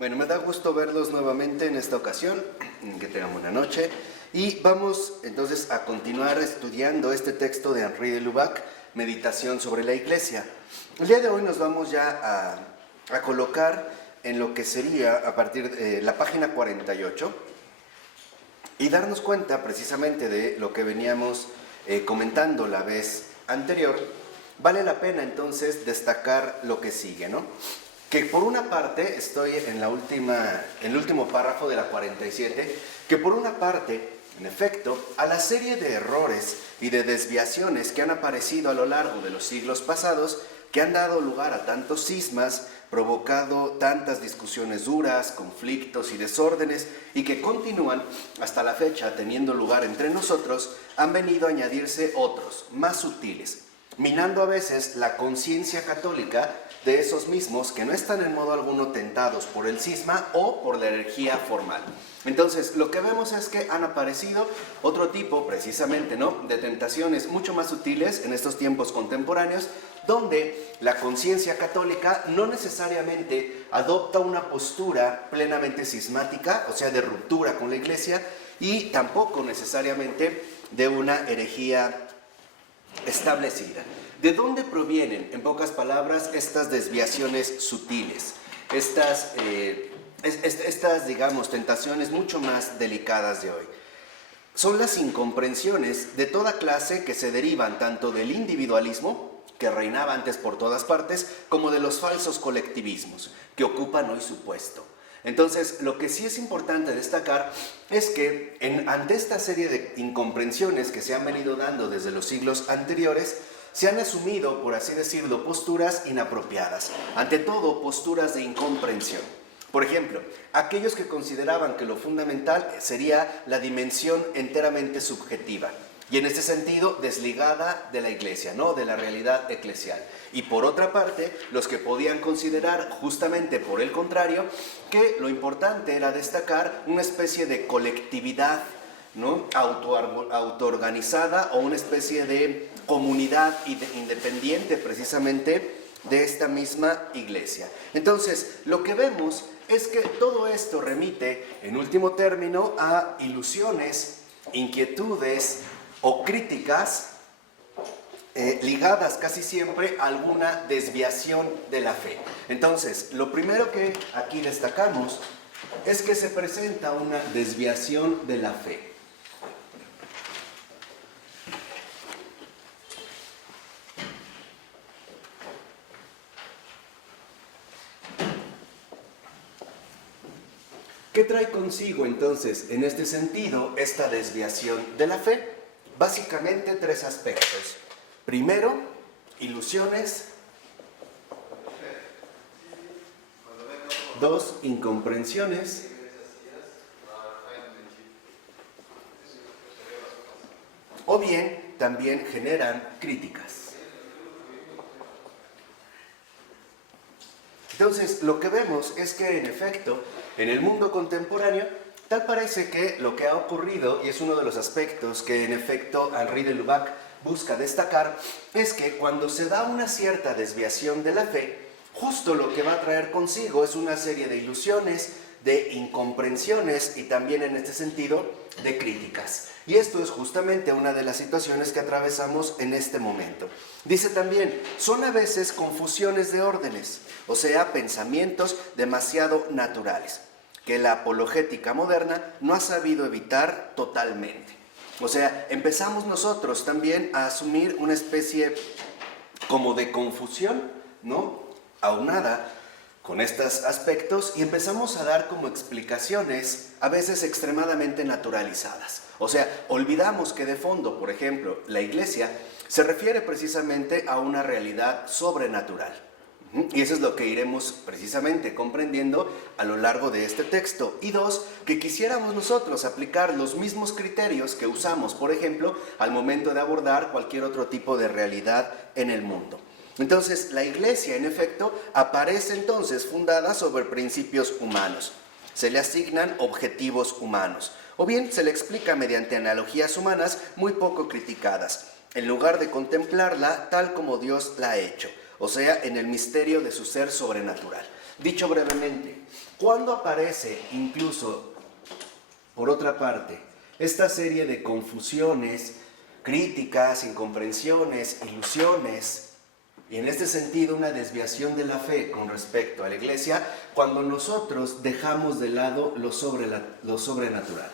Bueno, me da gusto verlos nuevamente en esta ocasión, que tengan buena noche. Y vamos entonces a continuar estudiando este texto de Henri de Lubac, Meditación sobre la Iglesia. El día de hoy nos vamos ya a colocar en lo que sería a partir de la página 48 y darnos cuenta precisamente de lo que veníamos comentando la vez anterior. Vale la pena entonces destacar lo que sigue, ¿no? Que por una parte, estoy en el último párrafo de la 47, que por una parte, en efecto, a la serie de errores y de desviaciones que han aparecido a lo largo de los siglos pasados, que han dado lugar a tantos cismas, provocado tantas discusiones duras, conflictos y desórdenes, y que continúan hasta la fecha teniendo lugar entre nosotros, han venido a añadirse otros, más sutiles, minando a veces la conciencia católica de esos mismos que no están en modo alguno tentados por el cisma o por la herejía formal. Entonces, lo que vemos es que han aparecido otro tipo, precisamente, ¿no?, de tentaciones mucho más sutiles en estos tiempos contemporáneos, donde la conciencia católica no necesariamente adopta una postura plenamente cismática, o sea, de ruptura con la Iglesia, y tampoco necesariamente de una herejía establecida. ¿De dónde provienen, en pocas palabras, estas desviaciones sutiles? Estas, digamos, tentaciones mucho más delicadas de hoy. Son las incomprensiones de toda clase que se derivan tanto del individualismo, que reinaba antes por todas partes, como de los falsos colectivismos, que ocupan hoy su puesto. Entonces, lo que sí es importante destacar es que ante esta serie de incomprensiones que se han venido dando desde los siglos anteriores, se han asumido, por así decirlo, posturas inapropiadas, ante todo posturas de incomprensión. Por ejemplo, aquellos que consideraban que lo fundamental sería la dimensión enteramente subjetiva, y en este sentido desligada de la Iglesia, ¿no?, de la realidad eclesial. Y por otra parte, los que podían considerar justamente por el contrario, que lo importante era destacar una especie de colectividad, ¿no?, autoorganizada, o una especie de comunidad independiente precisamente de esta misma Iglesia. Entonces, lo que vemos es que todo esto remite, en último término, a ilusiones, inquietudes o críticas ligadas casi siempre a alguna desviación de la fe. Entonces, lo primero que aquí destacamos es que se presenta una desviación de la fe. ¿Qué trae consigo entonces en este sentido esta desviación de la fe? Básicamente tres aspectos. Primero, ilusiones. Dos, incomprensiones. O bien, también generan críticas. Entonces, lo que vemos es que, en efecto, en el mundo contemporáneo, tal parece que lo que ha ocurrido, y es uno de los aspectos que, en efecto, Henri de Lubac busca destacar, es que cuando se da una cierta desviación de la fe, justo lo que va a traer consigo es una serie de ilusiones, de incomprensiones y también, en este sentido, de críticas. Y esto es justamente una de las situaciones que atravesamos en este momento. Dice también, son a veces confusiones de órdenes, o sea, pensamientos demasiado naturales, que la apologética moderna no ha sabido evitar totalmente. O sea, empezamos nosotros también a asumir una especie como de confusión, ¿no?, aunada con estos aspectos, y empezamos a dar como explicaciones a veces extremadamente naturalizadas. O sea, olvidamos que de fondo, por ejemplo, la Iglesia se refiere precisamente a una realidad sobrenatural. Y eso es lo que iremos precisamente comprendiendo a lo largo de este texto. Y dos, que quisiéramos nosotros aplicar los mismos criterios que usamos, por ejemplo, al momento de abordar cualquier otro tipo de realidad en el mundo. Entonces, la Iglesia, en efecto, aparece entonces fundada sobre principios humanos. Se le asignan objetivos humanos, o bien se le explica mediante analogías humanas muy poco criticadas, en lugar de contemplarla tal como Dios la ha hecho, o sea, en el misterio de su ser sobrenatural. Dicho brevemente, ¿Cuándo aparece incluso, por otra parte, esta serie de confusiones, críticas, incomprensiones, ilusiones, y en este sentido una desviación de la fe con respecto a la Iglesia, cuando nosotros dejamos de lado lo sobrenatural?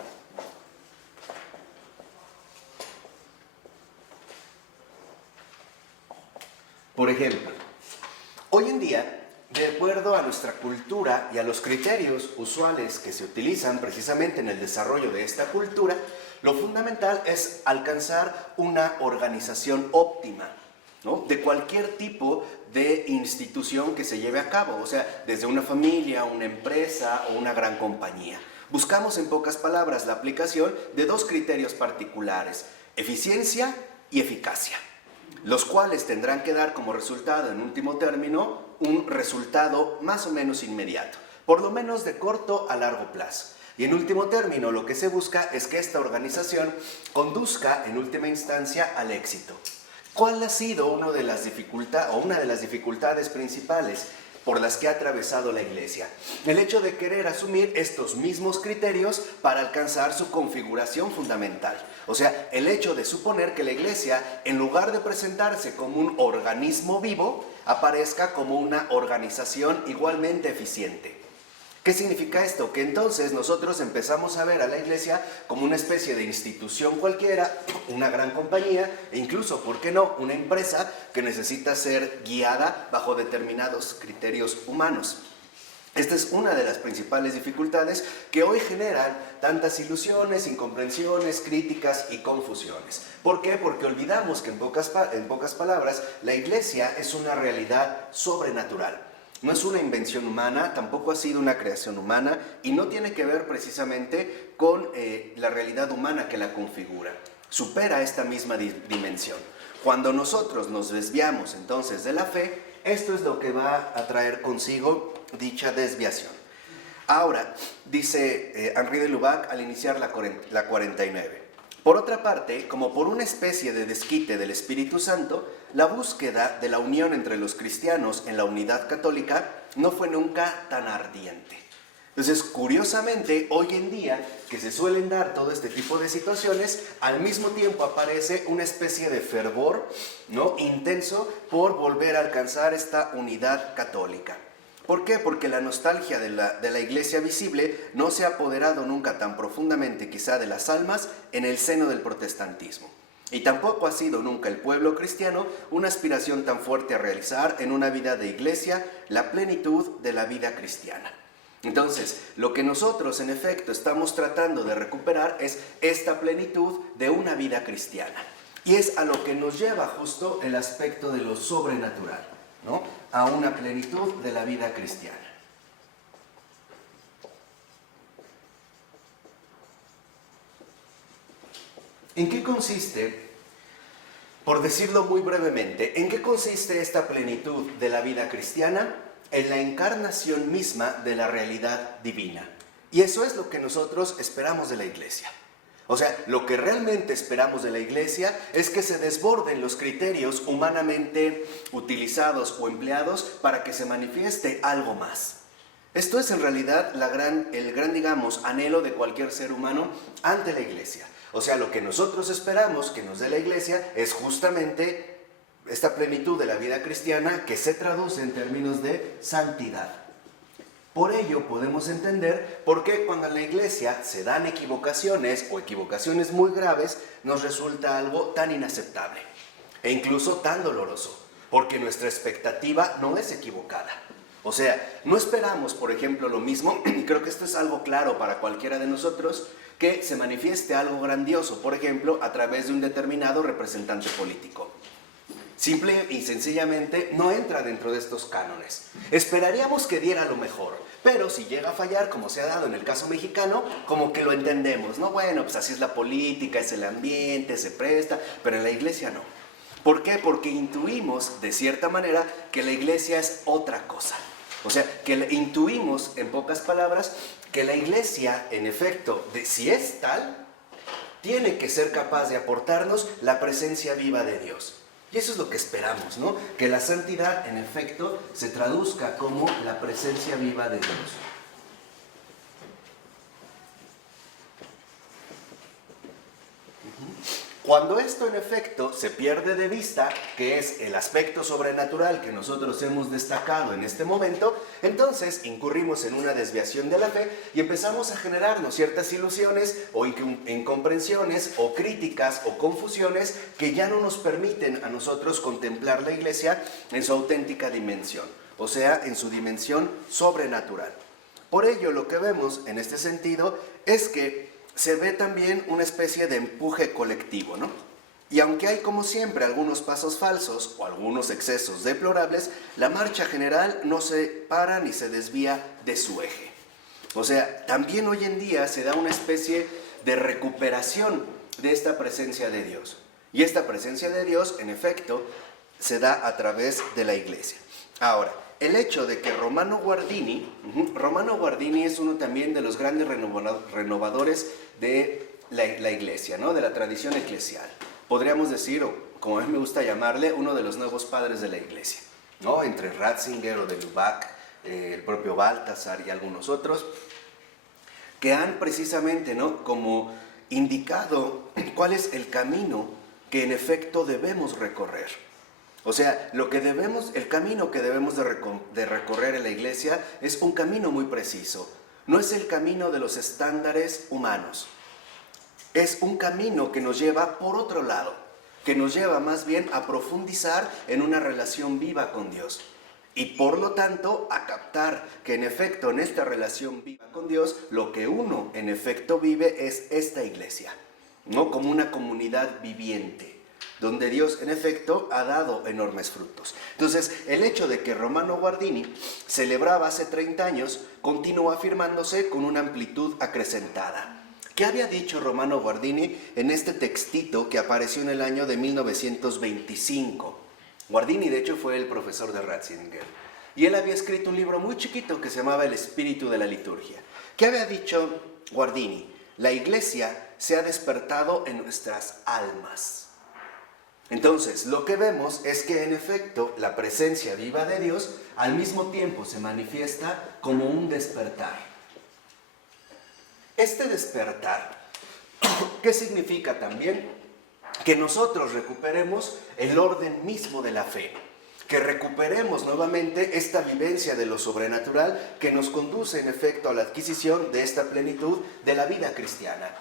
Por ejemplo, hoy en día, de acuerdo a nuestra cultura y a los criterios usuales que se utilizan precisamente en el desarrollo de esta cultura, lo fundamental es alcanzar una organización óptima, ¿no?, de cualquier tipo de institución que se lleve a cabo, o sea, desde una familia, una empresa o una gran compañía. Buscamos, en pocas palabras, la aplicación de dos criterios particulares: eficiencia y eficacia, los cuales tendrán que dar como resultado, en último término, un resultado más o menos inmediato, por lo menos de corto a largo plazo. Y en último término, lo que se busca es que esta organización conduzca en última instancia al éxito. ¿Cuál ha sido una de las dificultades principales por las que ha atravesado la Iglesia? El hecho de querer asumir estos mismos criterios para alcanzar su configuración fundamental. O sea, el hecho de suponer que la Iglesia, en lugar de presentarse como un organismo vivo, aparezca como una organización igualmente eficiente. ¿Qué significa esto? Que entonces nosotros empezamos a ver a la Iglesia como una especie de institución cualquiera, una gran compañía e incluso, ¿por qué no?, una empresa que necesita ser guiada bajo determinados criterios humanos. Esta es una de las principales dificultades que hoy generan tantas ilusiones, incomprensiones, críticas y confusiones. ¿Por qué? Porque olvidamos que en pocas palabras la Iglesia es una realidad sobrenatural. No es una invención humana, tampoco ha sido una creación humana y no tiene que ver precisamente con la realidad humana que la configura. Supera esta misma dimensión. Cuando nosotros nos desviamos entonces de la fe, esto es lo que va a traer consigo dicha desviación. Ahora, dice Henri de Lubac al iniciar la 49. Por otra parte, como por una especie de desquite del Espíritu Santo, la búsqueda de la unión entre los cristianos en la unidad católica no fue nunca tan ardiente. Entonces, curiosamente, hoy en día, que se suelen dar todo este tipo de situaciones, al mismo tiempo aparece una especie de fervor, ¿no?, intenso por volver a alcanzar esta unidad católica. ¿Por qué? Porque la nostalgia de la Iglesia visible no se ha apoderado nunca tan profundamente quizá de las almas en el seno del protestantismo. Y tampoco ha sido nunca el pueblo cristiano una aspiración tan fuerte a realizar en una vida de iglesia la plenitud de la vida cristiana. Entonces, lo que nosotros en efecto estamos tratando de recuperar es esta plenitud de una vida cristiana. Y es a lo que nos lleva justo el aspecto de lo sobrenatural, ¿no?, a una plenitud de la vida cristiana. ¿En qué consiste, por decirlo muy brevemente, en qué consiste esta plenitud de la vida cristiana? En la encarnación misma de la realidad divina. Y eso es lo que nosotros esperamos de la Iglesia. O sea, lo que realmente esperamos de la Iglesia es que se desborden los criterios humanamente utilizados o empleados para que se manifieste algo más. Esto es en realidad el gran, digamos, anhelo de cualquier ser humano ante la Iglesia. O sea, lo que nosotros esperamos que nos dé la Iglesia es justamente esta plenitud de la vida cristiana que se traduce en términos de santidad. Por ello podemos entender por qué cuando en la Iglesia se dan equivocaciones o equivocaciones muy graves nos resulta algo tan inaceptable e incluso tan doloroso, porque nuestra expectativa no es equivocada. O sea, no esperamos, por ejemplo, lo mismo, y creo que esto es algo claro para cualquiera de nosotros, que se manifieste algo grandioso, por ejemplo, a través de un determinado representante político. Simple y sencillamente no entra dentro de estos cánones. Esperaríamos que diera lo mejor, pero si llega a fallar, como se ha dado en el caso mexicano, como que lo entendemos, ¿no? Bueno, pues así es la política, es el ambiente, se presta, pero en la Iglesia no. ¿Por qué? Porque intuimos, de cierta manera, que la Iglesia es otra cosa. O sea, que intuimos, en pocas palabras, que la Iglesia, en efecto, si es tal, tiene que ser capaz de aportarnos la presencia viva de Dios. Y eso es lo que esperamos, ¿no? Que la santidad, en efecto, se traduzca como la presencia viva de Dios. Cuando esto en efecto se pierde de vista, que es el aspecto sobrenatural que nosotros hemos destacado en este momento, entonces incurrimos en una desviación de la fe y empezamos a generarnos ciertas ilusiones o incomprensiones o críticas o confusiones que ya no nos permiten a nosotros contemplar la iglesia en su auténtica dimensión, o sea, en su dimensión sobrenatural. Por ello, lo que vemos en este sentido es que se ve también una especie de empuje colectivo, ¿no? Y aunque hay como siempre algunos pasos falsos o algunos excesos deplorables, la marcha general no se para ni se desvía de su eje. O sea, también hoy en día se da una especie de recuperación de esta presencia de Dios. Y esta presencia de Dios, en efecto, se da a través de la iglesia. Ahora, el hecho de que Romano Guardini es uno también de los grandes renovadores de la iglesia, ¿no? De la tradición eclesial. Podríamos decir, o como a mí me gusta llamarle, uno de los nuevos padres de la iglesia, ¿no? Entre Ratzinger o de Lubac, el propio Baltasar y algunos otros, que han precisamente, ¿no?, como indicado cuál es el camino que en efecto debemos recorrer. O sea, el camino que debemos de recorrer en la iglesia es un camino muy preciso. No es el camino de los estándares humanos. Es un camino que nos lleva por otro lado, que nos lleva más bien a profundizar en una relación viva con Dios. Y por lo tanto, a captar que en efecto en esta relación viva con Dios, lo que uno en efecto vive es esta iglesia, ¿no? Como una comunidad viviente, donde Dios en efecto ha dado enormes frutos. Entonces, el hecho de que Romano Guardini celebraba hace 30 años continúa afirmándose con una amplitud acrecentada. ¿Qué había dicho Romano Guardini en este textito que apareció en el año de 1925? Guardini, de hecho, fue el profesor de Ratzinger. Y él había escrito un libro muy chiquito que se llamaba El espíritu de la liturgia. ¿Qué había dicho Guardini? La iglesia se ha despertado en nuestras almas. Entonces, lo que vemos es que en efecto la presencia viva de Dios al mismo tiempo se manifiesta como un despertar. Este despertar, ¿qué significa también? Que nosotros recuperemos el orden mismo de la fe, que recuperemos nuevamente esta vivencia de lo sobrenatural que nos conduce en efecto a la adquisición de esta plenitud de la vida cristiana.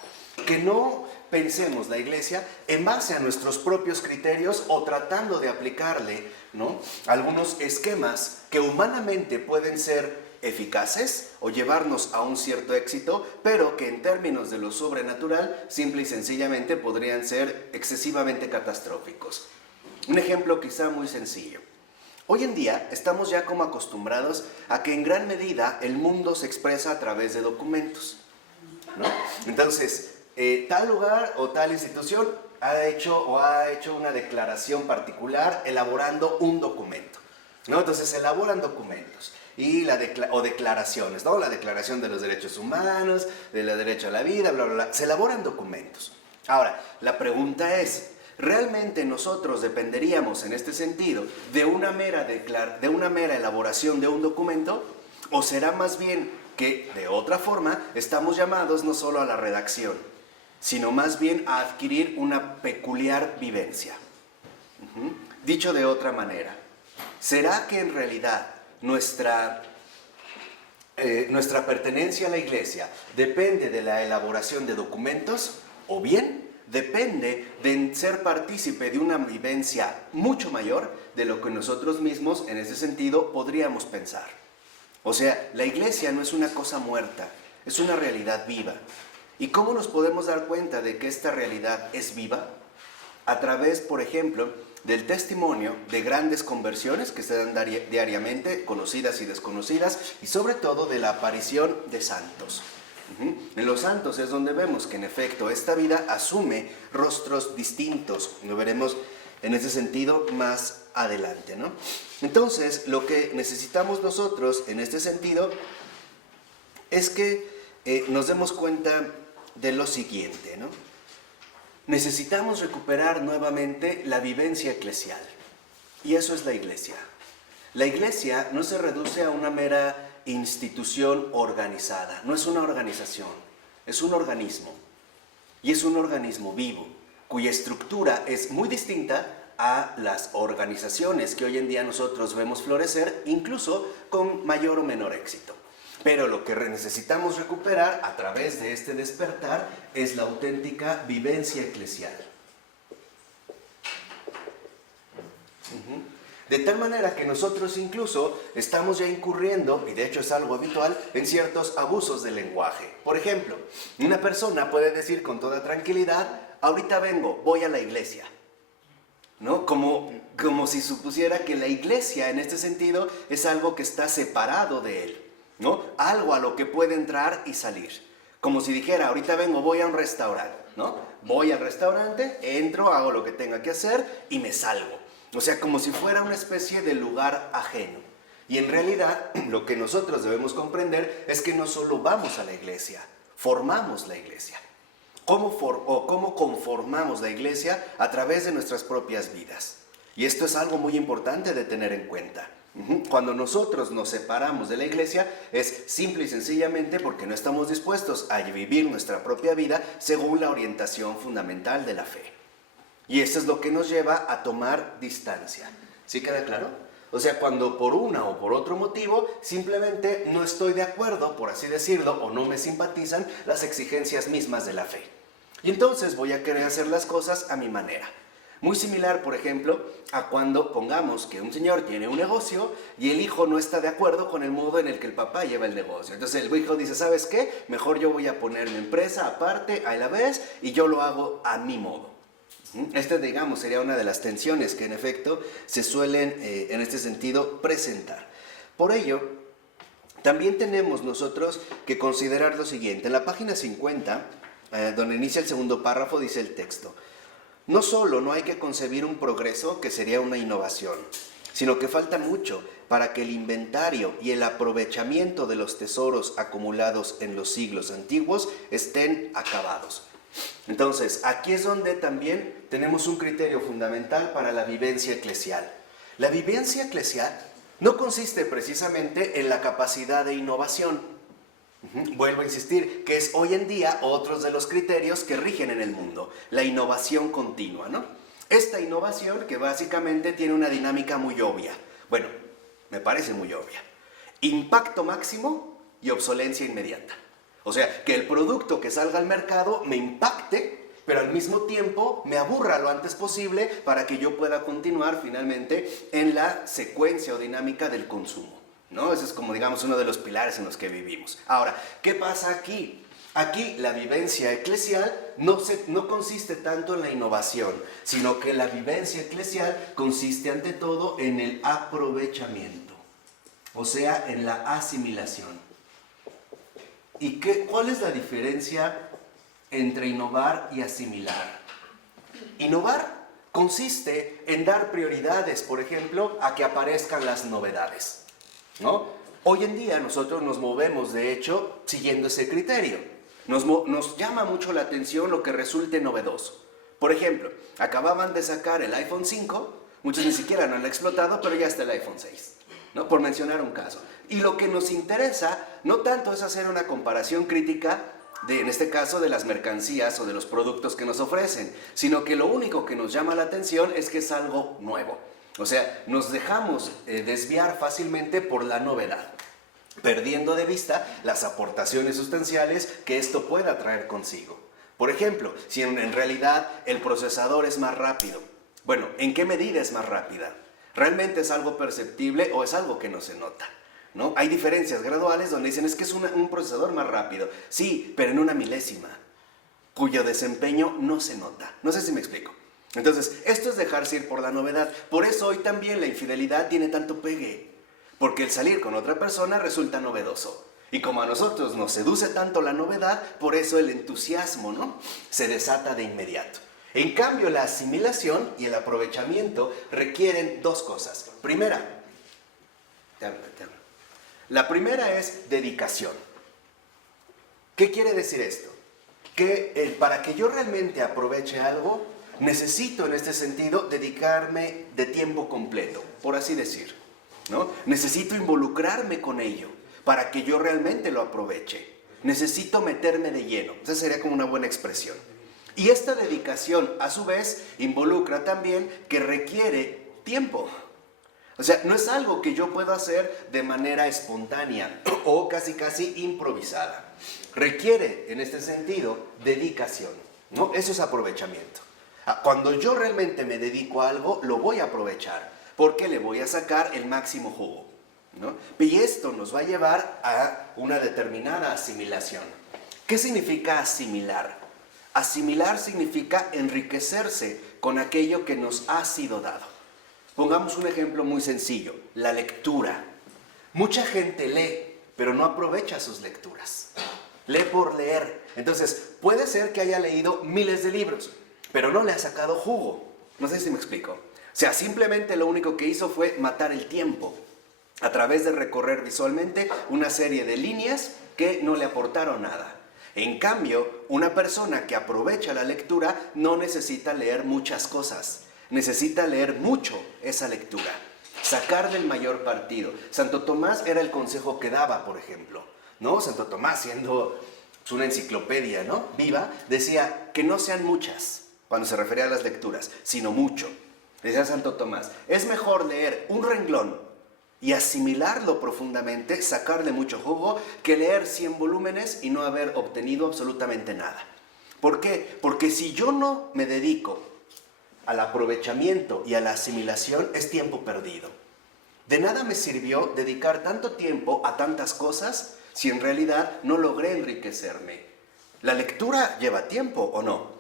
Que no pensemos la iglesia en base a nuestros propios criterios o tratando de aplicarle, ¿no?, algunos esquemas que humanamente pueden ser eficaces o llevarnos a un cierto éxito, pero que en términos de lo sobrenatural simple y sencillamente podrían ser excesivamente catastróficos. Un ejemplo quizá muy sencillo. Hoy en día estamos ya como acostumbrados a que en gran medida el mundo se expresa a través de documentos, ¿no? Entonces, tal lugar o tal institución ha hecho una declaración particular elaborando un documento, ¿no? Entonces se elaboran documentos o declaraciones, ¿no? La Declaración de los Derechos Humanos, del derecho a la vida, bla, bla, bla. Se elaboran documentos. Ahora, la pregunta es, ¿realmente nosotros dependeríamos en este sentido de una mera elaboración de un documento? ¿O será más bien que, de otra forma, estamos llamados no solo a la redacción, sino más bien a adquirir una peculiar vivencia? Dicho de otra manera, ¿será que en realidad nuestra pertenencia a la iglesia depende de la elaboración de documentos? ¿O bien depende de ser partícipe de una vivencia mucho mayor de lo que nosotros mismos en ese sentido podríamos pensar? O sea, la iglesia no es una cosa muerta, es una realidad viva. ¿Y cómo nos podemos dar cuenta de que esta realidad es viva? A través, por ejemplo, del testimonio de grandes conversiones que se dan diariamente, conocidas y desconocidas, y sobre todo de la aparición de santos. En los santos es donde vemos que en efecto esta vida asume rostros distintos. Lo veremos en ese sentido más adelante, ¿no? Entonces, lo que necesitamos nosotros en este sentido es que nos demos cuenta de lo siguiente, ¿no? Necesitamos recuperar nuevamente la vivencia eclesial. Y eso es la iglesia. La iglesia no se reduce a una mera institución organizada. No es una organización, es un organismo. Y es un organismo vivo. cuya estructura es muy distinta a las organizaciones que hoy en día nosotros vemos florecer, incluso con mayor o menor éxito. Pero lo que necesitamos recuperar a través de este despertar es la auténtica vivencia eclesial. De tal manera que nosotros incluso estamos ya incurriendo, y de hecho es algo habitual, en ciertos abusos del lenguaje. Por ejemplo, una persona puede decir con toda tranquilidad, ahorita vengo, voy a la iglesia, ¿no? Como si supusiera que la iglesia en este sentido es algo que está separado de él, ¿no? Algo a lo que puede entrar y salir. Como si dijera, ahorita vengo, voy a un restaurante, ¿no? Voy al restaurante, entro, hago lo que tenga que hacer y me salgo. O sea, como si fuera una especie de lugar ajeno. Y en realidad, lo que nosotros debemos comprender es que no solo vamos a la iglesia, formamos la iglesia. ¿Cómo conformamos la iglesia? A través de nuestras propias vidas. Y esto es algo muy importante de tener en cuenta. Cuando nosotros nos separamos de la iglesia es simple y sencillamente porque no estamos dispuestos a vivir nuestra propia vida según la orientación fundamental de la fe. Y eso es lo que nos lleva a tomar distancia. ¿Sí queda claro? O sea, cuando por una o por otro motivo simplemente no estoy de acuerdo, por así decirlo, o no me simpatizan las exigencias mismas de la fe. Y entonces voy a querer hacer las cosas a mi manera. Muy similar, por ejemplo, a cuando pongamos que un señor tiene un negocio y el hijo no está de acuerdo con el modo en el que el papá lleva el negocio. Entonces el hijo dice, ¿sabes qué? Mejor yo voy a poner mi empresa aparte, a la vez, y yo lo hago a mi modo. Digamos, sería una de las tensiones que en efecto se suelen, en este sentido, presentar. Por ello, también tenemos nosotros que considerar lo siguiente. En la página 50, donde inicia el segundo párrafo, dice el texto: no solo no hay que concebir un progreso que sería una innovación, sino que falta mucho para que el inventario y el aprovechamiento de los tesoros acumulados en los siglos antiguos estén acabados. Entonces, aquí es donde también tenemos un criterio fundamental para la vivencia eclesial. La vivencia eclesial no consiste precisamente en la capacidad de innovación. Vuelvo a insistir, que es hoy en día otros de los criterios que rigen en el mundo, la innovación continua, ¿no? Esta innovación que básicamente tiene una dinámica muy obvia. Bueno, me parece muy obvia. Impacto máximo y obsolencia inmediata. O sea, que el producto que salga al mercado me impacte, pero al mismo tiempo me aburra lo antes posible para que yo pueda continuar finalmente en la secuencia o dinámica del consumo, ¿no? Ese es como, digamos, uno de los pilares en los que vivimos. Ahora, ¿qué pasa aquí? Aquí la vivencia eclesial no consiste tanto en la innovación, sino que la vivencia eclesial consiste ante todo en el aprovechamiento, o sea, en la asimilación. ¿Y cuál es la diferencia entre innovar y asimilar? Innovar consiste en dar prioridades, por ejemplo, a que aparezcan las novedades, ¿no? Hoy en día nosotros nos movemos, de hecho, siguiendo ese criterio. Nos llama mucho la atención lo que resulte novedoso. Por ejemplo, acababan de sacar el iPhone 5, muchos ni siquiera lo han explotado, pero ya está el iPhone 6, ¿no? Por mencionar un caso. Y lo que nos interesa no tanto es hacer una comparación crítica en este caso, de las mercancías o de los productos que nos ofrecen, sino que lo único que nos llama la atención es que es algo nuevo. O sea, nos dejamos desviar fácilmente por la novedad, perdiendo de vista las aportaciones sustanciales que esto pueda traer consigo. Por ejemplo, si en realidad el procesador es más rápido, bueno, ¿en qué medida es más rápida? ¿Realmente es algo perceptible o es algo que no se nota? ¿No? Hay diferencias graduales donde dicen es que es un procesador más rápido. Sí, pero en una milésima, cuyo desempeño no se nota. No sé si me explico. Entonces, esto es dejarse ir por la novedad. Por eso hoy también la infidelidad tiene tanto pegue, porque el salir con otra persona resulta novedoso. Y como a nosotros nos seduce tanto la novedad, por eso el entusiasmo, ¿no?, se desata de inmediato. En cambio, la asimilación y el aprovechamiento requieren dos cosas. La primera es dedicación. ¿Qué quiere decir esto? Que para que yo realmente aproveche algo, necesito en este sentido dedicarme de tiempo completo, por así decir, ¿no? Necesito involucrarme con ello para que yo realmente lo aproveche. Necesito meterme de lleno. Esa sería como una buena expresión. Y esta dedicación, a su vez, involucra también que requiere tiempo. O sea, no es algo que yo pueda hacer de manera espontánea o casi improvisada. Requiere, en este sentido, dedicación, ¿no? Eso es aprovechamiento. Cuando yo realmente me dedico a algo, lo voy a aprovechar, porque le voy a sacar el máximo jugo, ¿no? Y esto nos va a llevar a una determinada asimilación. ¿Qué significa asimilar? Asimilar significa enriquecerse con aquello que nos ha sido dado. Pongamos un ejemplo muy sencillo, la lectura. Mucha gente lee, pero no aprovecha sus lecturas. Lee por leer. Entonces, puede ser que haya leído miles de libros, pero no le ha sacado jugo. No sé si me explico. O sea, simplemente lo único que hizo fue matar el tiempo a través de recorrer visualmente una serie de líneas que no le aportaron nada. En cambio, una persona que aprovecha la lectura no necesita leer muchas cosas. Necesita leer mucho esa lectura, sacar del mayor partido. Santo Tomás era el consejo que daba, por ejemplo, ¿no? Santo Tomás, siendo una enciclopedia, ¿no?, viva, decía que no sean muchas, cuando se refería a las lecturas, sino mucho. Decía Santo Tomás, es mejor leer un renglón y asimilarlo profundamente, sacarle mucho jugo, que leer 100 volúmenes y no haber obtenido absolutamente nada. ¿Por qué? Porque si yo no me dedico al aprovechamiento y a la asimilación, es tiempo perdido. De nada me sirvió dedicar tanto tiempo a tantas cosas si en realidad no logré enriquecerme. La lectura lleva tiempo, ¿o no?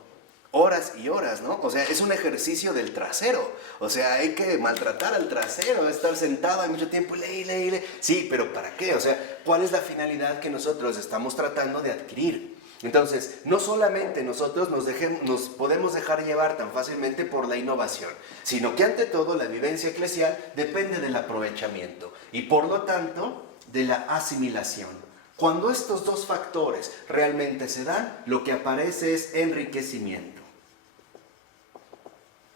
Horas y horas, ¿no? O sea, es un ejercicio del trasero. O sea, hay que maltratar al trasero, estar sentado hay mucho tiempo, lee. Sí, pero ¿para qué? O sea, ¿cuál es la finalidad que nosotros estamos tratando de adquirir? Entonces, no solamente nosotros nos podemos dejar llevar tan fácilmente por la innovación, sino que ante todo la vivencia eclesial depende del aprovechamiento y por lo tanto de la asimilación. Cuando estos dos factores realmente se dan, lo que aparece es enriquecimiento.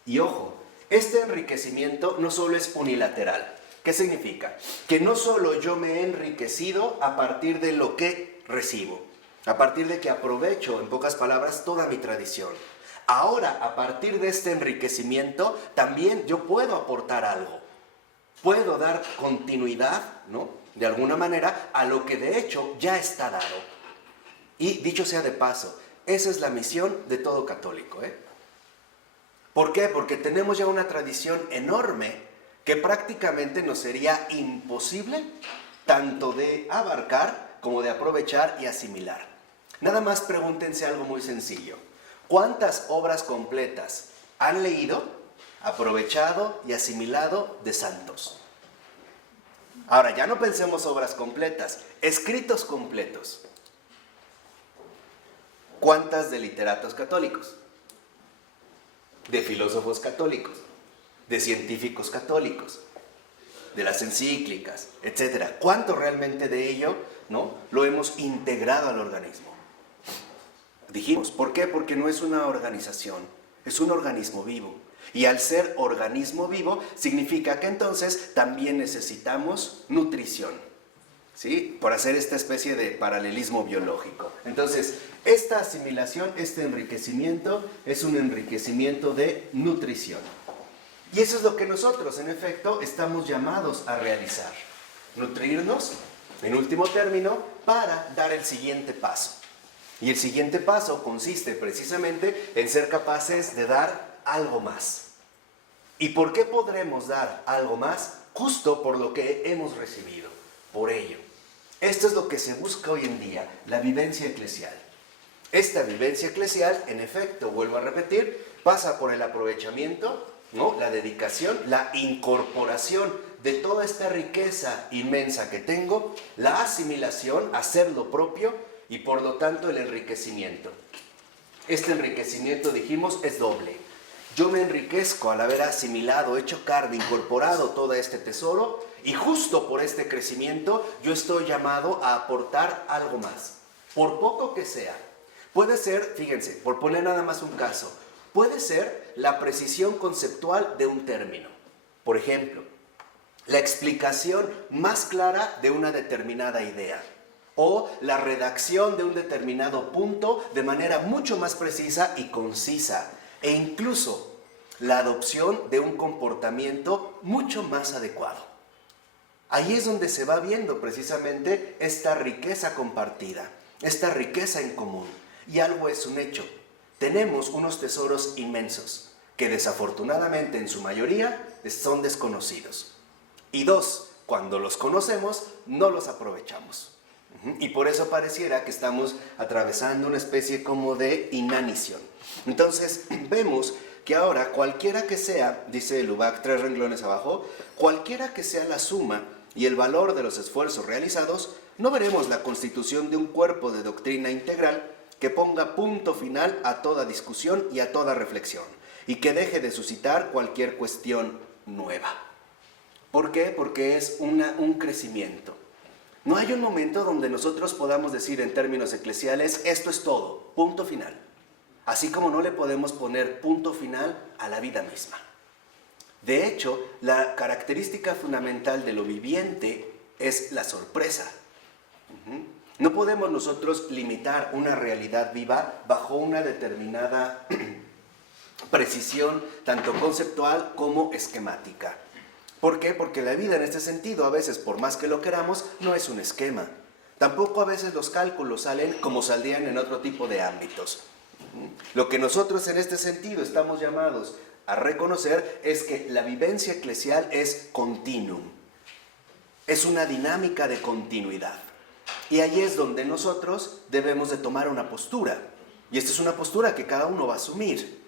Y ojo, este enriquecimiento no solo es unilateral. ¿Qué significa? Que no solo yo me he enriquecido a partir de lo que recibo, a partir de que aprovecho, en pocas palabras, toda mi tradición. Ahora, a partir de este enriquecimiento, también yo puedo aportar algo. Puedo dar continuidad, ¿no?, de alguna manera, a lo que de hecho ya está dado. Y dicho sea de paso, esa es la misión de todo católico, ¿eh? ¿Por qué? Porque tenemos ya una tradición enorme que prácticamente nos sería imposible tanto de abarcar como de aprovechar y asimilar. Nada más pregúntense algo muy sencillo. ¿Cuántas obras completas han leído, aprovechado y asimilado de santos? Ahora, ya no pensemos obras completas, escritos completos. ¿Cuántas de literatos católicos? De filósofos católicos, de científicos católicos, de las encíclicas, etc. ¿Cuánto realmente de ello, ¿no?, lo hemos integrado al organismo? Dijimos, ¿por qué? Porque no es una organización, es un organismo vivo. Y al ser organismo vivo, significa que entonces también necesitamos nutrición, ¿sí?, por hacer esta especie de paralelismo biológico. Entonces, esta asimilación, este enriquecimiento, es un enriquecimiento de nutrición. Y eso es lo que nosotros, en efecto, estamos llamados a realizar. Nutrirnos, en último término, para dar el siguiente paso. Y el siguiente paso consiste precisamente en ser capaces de dar algo más. ¿Y por qué podremos dar algo más? Justo por lo que hemos recibido, por ello. Esto es lo que se busca hoy en día, la vivencia eclesial. Esta vivencia eclesial, en efecto, vuelvo a repetir, pasa por el aprovechamiento, ¿no?, la dedicación, la incorporación de toda esta riqueza inmensa que tengo, la asimilación, hacer lo propio y por lo tanto el enriquecimiento. Este enriquecimiento, dijimos, es doble. Yo me enriquezco al haber asimilado, hecho carne, incorporado todo este tesoro, y justo por este crecimiento yo estoy llamado a aportar algo más, por poco que sea. Puede ser, fíjense, por poner nada más un caso, puede ser la precisión conceptual de un término. Por ejemplo, la explicación más clara de una determinada idea. o la redacción de un determinado punto de manera mucho más precisa y concisa, e incluso la adopción de un comportamiento mucho más adecuado. Ahí es donde se va viendo precisamente esta riqueza compartida, esta riqueza en común. Y algo es un hecho: tenemos unos tesoros inmensos que desafortunadamente en su mayoría son desconocidos. Y dos, cuando los conocemos, no los aprovechamos. Y por eso pareciera que estamos atravesando una especie como de inanición. Entonces vemos que ahora cualquiera que sea, dice Lubac 3 renglones abajo, cualquiera que sea la suma y el valor de los esfuerzos realizados, no veremos la constitución de un cuerpo de doctrina integral que ponga punto final a toda discusión y a toda reflexión, y que deje de suscitar cualquier cuestión nueva. ¿Por qué? Porque es un crecimiento. No hay un momento donde nosotros podamos decir en términos eclesiales, esto es todo, punto final. Así como no le podemos poner punto final a la vida misma. De hecho, la característica fundamental de lo viviente es la sorpresa. No podemos nosotros limitar una realidad viva bajo una determinada precisión, tanto conceptual como esquemática. ¿Por qué? Porque la vida en este sentido, a veces, por más que lo queramos, no es un esquema. Tampoco a veces los cálculos salen como saldrían en otro tipo de ámbitos. Lo que nosotros en este sentido estamos llamados a reconocer es que la vivencia eclesial es continuum. Es una dinámica de continuidad. Y ahí es donde nosotros debemos de tomar una postura. Y esta es una postura que cada uno va a asumir.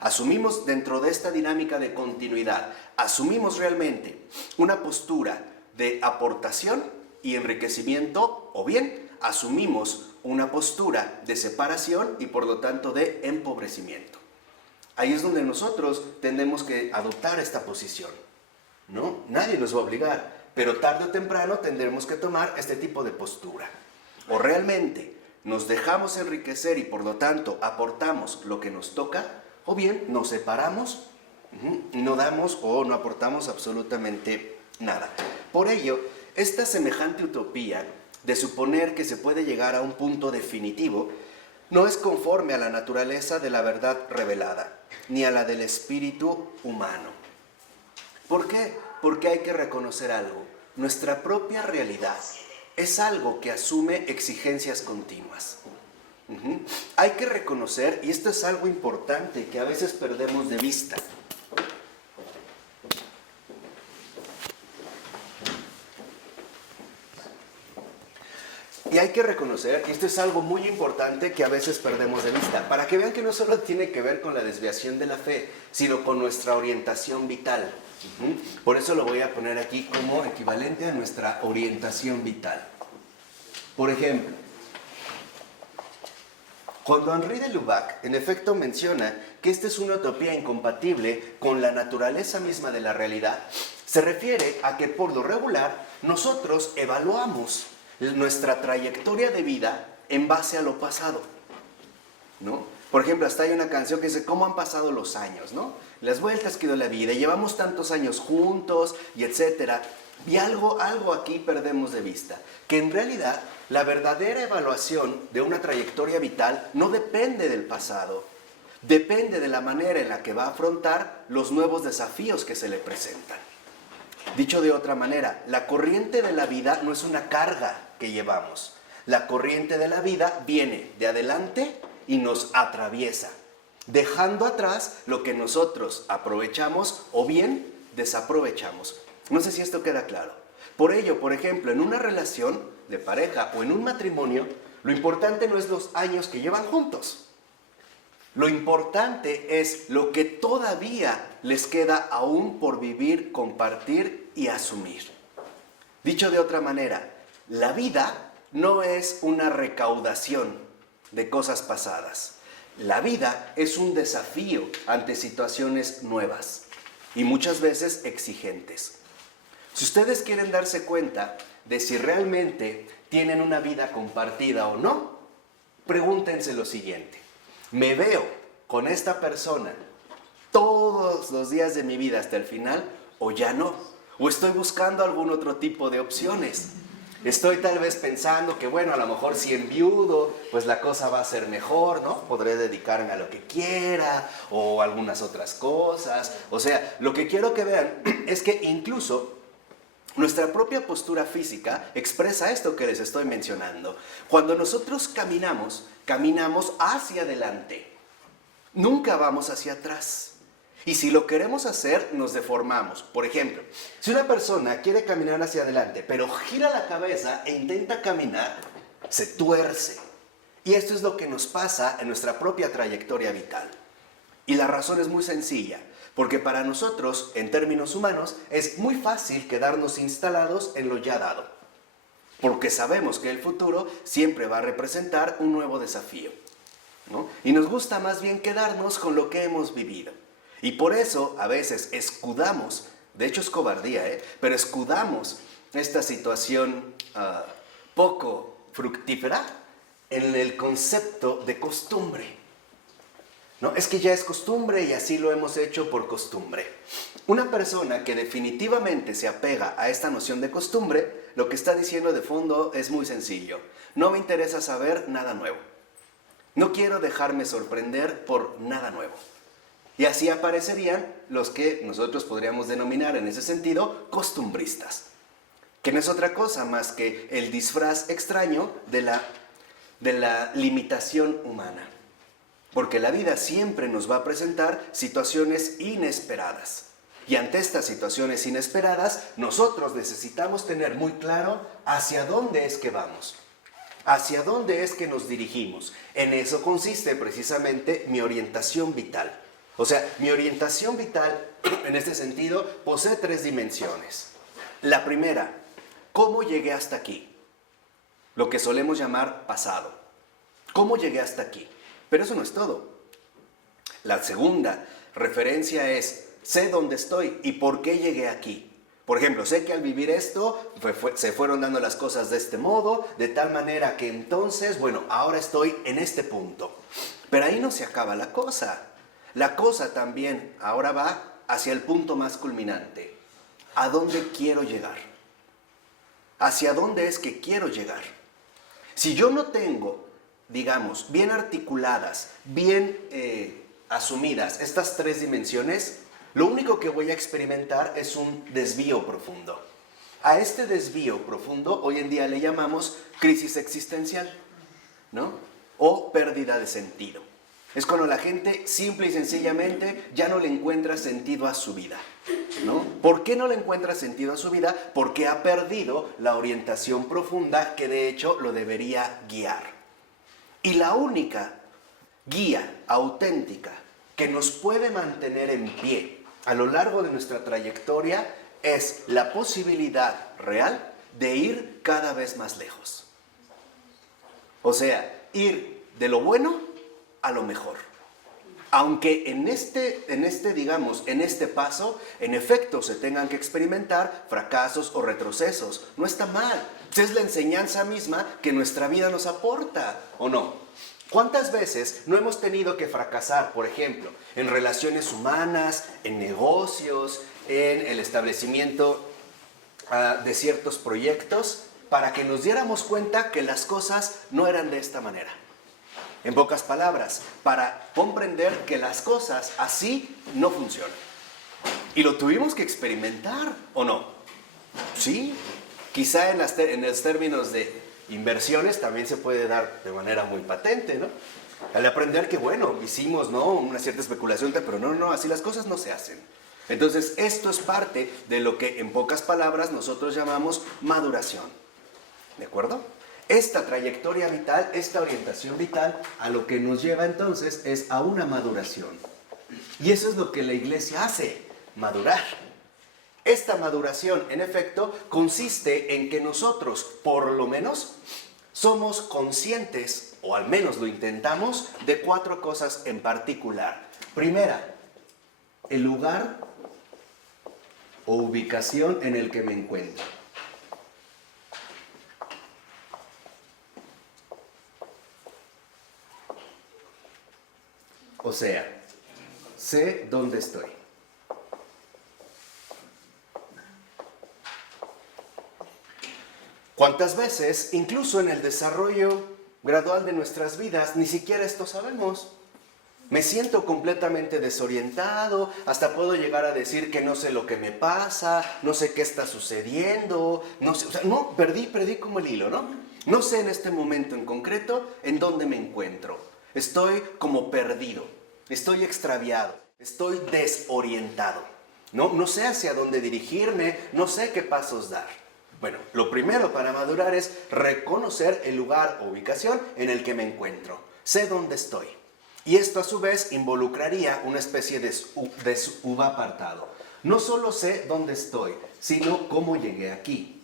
Asumimos dentro de esta dinámica de continuidad, asumimos realmente una postura de aportación y enriquecimiento, o bien asumimos una postura de separación y por lo tanto de empobrecimiento. Ahí es donde nosotros tenemos que adoptar esta posición, ¿no? Nadie nos va a obligar, pero tarde o temprano tendremos que tomar este tipo de postura. O realmente nos dejamos enriquecer y por lo tanto aportamos lo que nos toca, o bien nos separamos, no damos o no aportamos absolutamente nada. Por ello, esta semejante utopía de suponer que se puede llegar a un punto definitivo no es conforme a la naturaleza de la verdad revelada, ni a la del espíritu humano. ¿Por qué? Porque hay que reconocer algo. Nuestra propia realidad es algo que asume exigencias continuas. Hay que reconocer, y esto es algo importante que a veces perdemos de vista. Y hay que reconocer, y esto es algo muy importante que a veces perdemos de vista, para que vean que no solo tiene que ver con la desviación de la fe, sino con nuestra orientación vital. Por eso lo voy a poner aquí como equivalente a nuestra orientación vital. Por ejemplo, cuando Henri de Lubac en efecto menciona que esta es una utopía incompatible con la naturaleza misma de la realidad, se refiere a que por lo regular nosotros evaluamos nuestra trayectoria de vida en base a lo pasado, ¿no? Por ejemplo, hasta hay una canción que dice cómo han pasado los años, ¿no? Las vueltas que dio la vida, llevamos tantos años juntos y etcétera. Y algo aquí perdemos de vista, que en realidad la verdadera evaluación de una trayectoria vital no depende del pasado, depende de la manera en la que va a afrontar los nuevos desafíos que se le presentan. Dicho de otra manera, la corriente de la vida no es una carga que llevamos. La corriente de la vida viene de adelante y nos atraviesa, dejando atrás lo que nosotros aprovechamos o bien desaprovechamos. No sé si esto queda claro. Por ello, por ejemplo, en una relación de pareja o en un matrimonio, lo importante no es los años que llevan juntos. Lo importante es lo que todavía les queda aún por vivir, compartir y asumir. Dicho de otra manera, la vida no es una recaudación de cosas pasadas. La vida es un desafío ante situaciones nuevas y muchas veces exigentes. Si ustedes quieren darse cuenta de si realmente tienen una vida compartida o no, pregúntense lo siguiente: ¿me veo con esta persona todos los días de mi vida hasta el final o ya no? ¿O estoy buscando algún otro tipo de opciones? Estoy tal vez pensando que, bueno, a lo mejor si enviudo, pues la cosa va a ser mejor, ¿no? Podré dedicarme a lo que quiera o algunas otras cosas. O sea, lo que quiero que vean es que incluso nuestra propia postura física expresa esto que les estoy mencionando. Cuando nosotros caminamos, caminamos hacia adelante. Nunca vamos hacia atrás. Y si lo queremos hacer, nos deformamos. Por ejemplo, si una persona quiere caminar hacia adelante, pero gira la cabeza e intenta caminar, se tuerce. Y esto es lo que nos pasa en nuestra propia trayectoria vital. Y la razón es muy sencilla, porque para nosotros, en términos humanos, es muy fácil quedarnos instalados en lo ya dado. Porque sabemos que el futuro siempre va a representar un nuevo desafío, ¿no? Y nos gusta más bien quedarnos con lo que hemos vivido. Y por eso a veces escudamos, de hecho es cobardía, pero escudamos esta situación poco fructífera en el concepto de costumbre. ¿No? Es que ya es costumbre y así lo hemos hecho por costumbre. Una persona que definitivamente se apega a esta noción de costumbre, lo que está diciendo de fondo es muy sencillo. No me interesa saber nada nuevo. No quiero dejarme sorprender por nada nuevo. Y así aparecerían los que nosotros podríamos denominar en ese sentido costumbristas, que no es otra cosa más que el disfraz extraño de la limitación humana. Porque la vida siempre nos va a presentar situaciones inesperadas. Y ante estas situaciones inesperadas, nosotros necesitamos tener muy claro hacia dónde es que vamos. Hacia dónde es que nos dirigimos. En eso consiste precisamente mi orientación vital. O sea, mi orientación vital, en este sentido, posee 3 dimensiones. La primera, ¿cómo llegué hasta aquí? Lo que solemos llamar pasado. ¿Cómo llegué hasta aquí? Pero eso no es todo. La segunda referencia es, sé dónde estoy y por qué llegué aquí. Por ejemplo, sé que al vivir esto se fueron dando las cosas de este modo, de tal manera que entonces, bueno, ahora estoy en este punto. Pero ahí no se acaba la cosa. La cosa también ahora va hacia el punto más culminante. ¿A dónde quiero llegar? ¿Hacia dónde es que quiero llegar? Si yo no tengo, digamos, bien articuladas, bien asumidas estas 3 dimensiones, lo único que voy a experimentar es un desvío profundo. A este desvío profundo hoy en día le llamamos crisis existencial, ¿no? O pérdida de sentido. Es cuando la gente simple y sencillamente ya no le encuentra sentido a su vida, ¿no? ¿Por qué no le encuentra sentido a su vida? Porque ha perdido la orientación profunda que de hecho lo debería guiar. Y la única guía auténtica que nos puede mantener en pie a lo largo de nuestra trayectoria es la posibilidad real de ir cada vez más lejos. O sea, ir de lo bueno a lo mejor. Aunque en este paso, en efecto, se tengan que experimentar fracasos o retrocesos. No está mal. Es la enseñanza misma que nuestra vida nos aporta, ¿o no? ¿Cuántas veces no hemos tenido que fracasar, por ejemplo, en relaciones humanas, en negocios, en el establecimiento de ciertos proyectos, para que nos diéramos cuenta que las cosas no eran de esta manera? En pocas palabras, para comprender que las cosas así no funcionan. Y lo tuvimos que experimentar, ¿o no? Sí, quizá en los términos de inversiones también se puede dar de manera muy patente, ¿no? Al aprender que, bueno, hicimos, ¿no?, una cierta especulación, pero no, así las cosas no se hacen. Entonces, esto es parte de lo que en pocas palabras nosotros llamamos maduración. ¿De acuerdo? Esta trayectoria vital, esta orientación vital, a lo que nos lleva entonces es a una maduración. Y eso es lo que la iglesia hace, madurar. Esta maduración, en efecto, consiste en que nosotros, por lo menos, somos conscientes, o al menos lo intentamos, de 4 cosas en particular. Primera, el lugar o ubicación en el que me encuentro. O sea, sé dónde estoy. ¿Cuántas veces, incluso en el desarrollo gradual de nuestras vidas, ni siquiera esto sabemos? Me siento completamente desorientado, hasta puedo llegar a decir que no sé lo que me pasa, no sé qué está sucediendo, no sé, o sea, no, perdí como el hilo, ¿no? No sé en este momento en concreto en dónde me encuentro. Estoy como perdido, estoy extraviado, estoy desorientado. No sé hacia dónde dirigirme, no sé qué pasos dar. Bueno, lo primero para madurar es reconocer el lugar o ubicación en el que me encuentro. Sé dónde estoy. Y esto a su vez involucraría una especie de subapartado. No solo sé dónde estoy, sino cómo llegué aquí.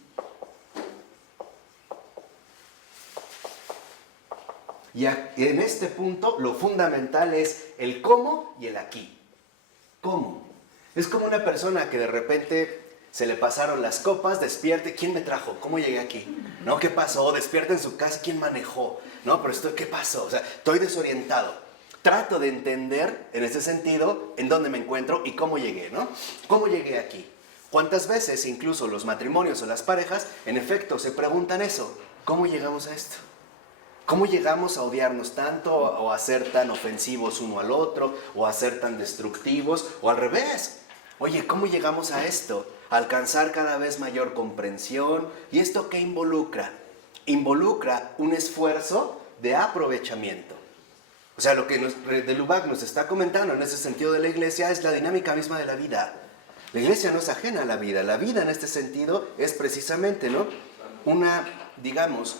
Y en este punto lo fundamental es el cómo y el aquí. ¿Cómo? Es como una persona que de repente se le pasaron las copas, despierte, ¿quién me trajo? ¿Cómo llegué aquí? ¿No? ¿Qué pasó? Despierta en su casa, ¿quién manejó? No, pero ¿qué pasó? O sea, estoy desorientado. Trato de entender, en ese sentido, en dónde me encuentro y cómo llegué, ¿no? ¿Cómo llegué aquí? ¿Cuántas veces, incluso los matrimonios o las parejas, en efecto, se preguntan eso? ¿Cómo llegamos a esto? ¿Cómo llegamos a odiarnos tanto o a ser tan ofensivos uno al otro o a ser tan destructivos o al revés? Oye, ¿cómo llegamos a esto? A alcanzar cada vez mayor comprensión. ¿Y esto qué involucra? Involucra un esfuerzo de aprovechamiento. O sea, lo que de Lubac nos está comentando en ese sentido de la iglesia es la dinámica misma de la vida. La iglesia no es ajena a la vida. La vida en este sentido es precisamente, ¿no?, una, digamos,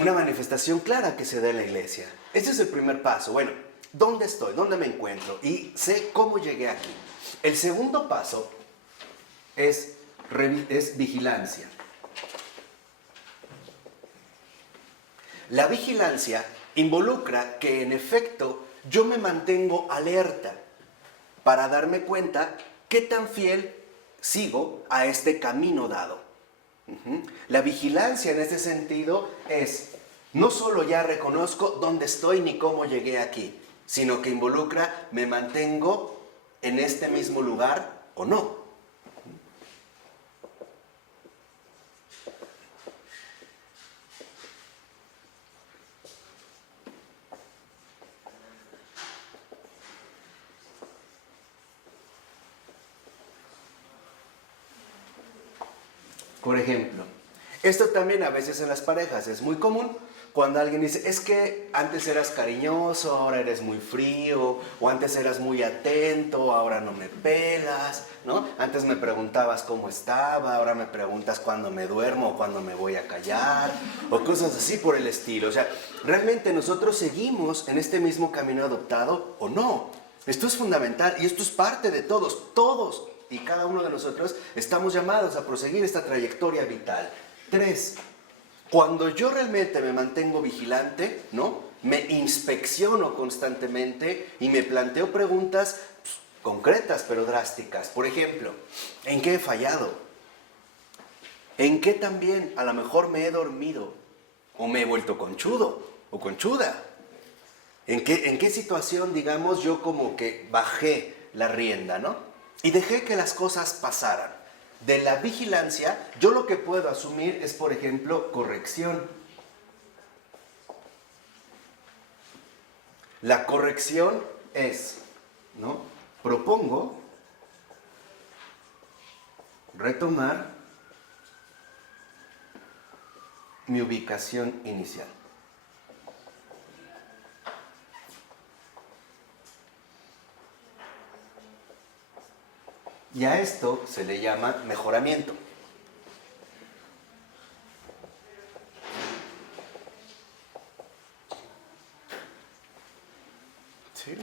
una manifestación clara que se da en la iglesia. Ese es el primer paso. Bueno, ¿dónde estoy? ¿Dónde me encuentro? Y sé cómo llegué aquí. El segundo paso es vigilancia. La vigilancia involucra que en efecto yo me mantengo alerta para darme cuenta qué tan fiel sigo a este camino dado. La vigilancia en este sentido es, no solo ya reconozco dónde estoy ni cómo llegué aquí, sino que involucra, me mantengo en este mismo lugar o no. Por ejemplo, esto también a veces en las parejas es muy común cuando alguien dice, es que antes eras cariñoso, ahora eres muy frío, o antes eras muy atento, ahora no me pelas, ¿no? Antes me preguntabas cómo estaba, ahora me preguntas cuándo me duermo o cuándo me voy a callar, o cosas así por el estilo. O sea, ¿realmente nosotros seguimos en este mismo camino adoptado o no? Esto es fundamental y esto es parte de todos y cada uno de nosotros estamos llamados a proseguir esta trayectoria vital. 3. Cuando yo realmente me mantengo vigilante, ¿no?, me inspecciono constantemente y me planteo preguntas concretas pero drásticas. Por ejemplo, ¿en qué he fallado? ¿En qué también a lo mejor me he dormido? ¿O me he vuelto conchudo o conchuda? ¿En qué situación, digamos, yo como que bajé la rienda, ¿no? Y dejé que las cosas pasaran. De la vigilancia, yo lo que puedo asumir es, por ejemplo, corrección. La corrección es, ¿no?, propongo retomar mi ubicación inicial. Y a esto se le llama mejoramiento. ¿Sí?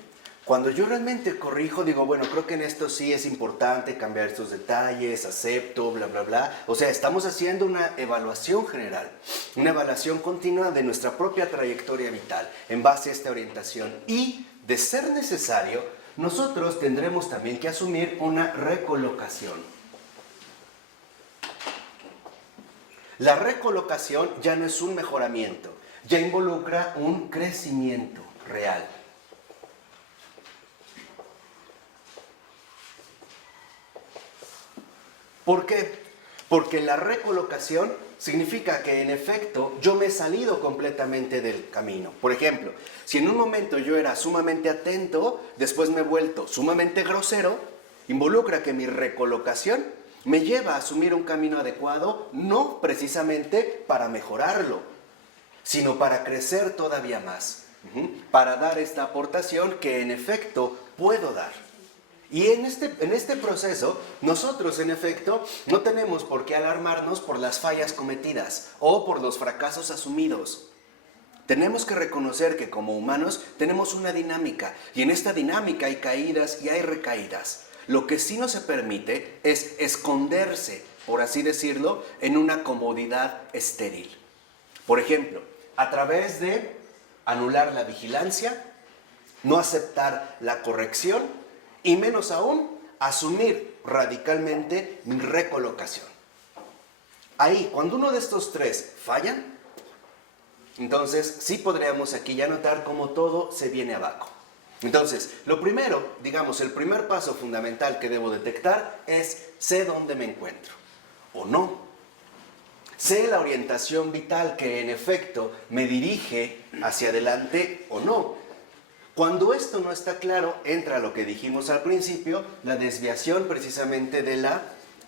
Cuando yo realmente corrijo, digo, bueno, creo que en esto sí es importante cambiar estos detalles, acepto, bla, bla, bla. O sea, estamos haciendo una evaluación general, una evaluación continua de nuestra propia trayectoria vital en base a esta orientación. Y, de ser necesario, nosotros tendremos también que asumir una recolocación. La recolocación ya no es un mejoramiento, ya involucra un crecimiento real. ¿Por qué? Porque la recolocación significa que en efecto yo me he salido completamente del camino. Por ejemplo, si en un momento yo era sumamente atento, después me he vuelto sumamente grosero, involucra que mi recolocación me lleva a asumir un camino adecuado, no precisamente para mejorarlo, sino para crecer todavía más, para dar esta aportación que en efecto puedo dar. Y en este proceso, nosotros en efecto no tenemos por qué alarmarnos por las fallas cometidas o por los fracasos asumidos. Tenemos que reconocer que como humanos tenemos una dinámica, y en esta dinámica hay caídas y hay recaídas. Lo que sí no se permite es esconderse, por así decirlo, en una comodidad estéril. Por ejemplo, a través de anular la vigilancia, no aceptar la corrección y menos aún asumir radicalmente mi recolocación. Ahí, cuando uno de estos tres falla, entonces sí podríamos aquí ya notar cómo todo se viene abajo. Entonces, lo primero, digamos, el primer paso fundamental que debo detectar es sé dónde me encuentro o no. Sé la orientación vital que en efecto me dirige hacia adelante o no. Cuando esto no está claro, entra lo que dijimos al principio, la desviación precisamente de la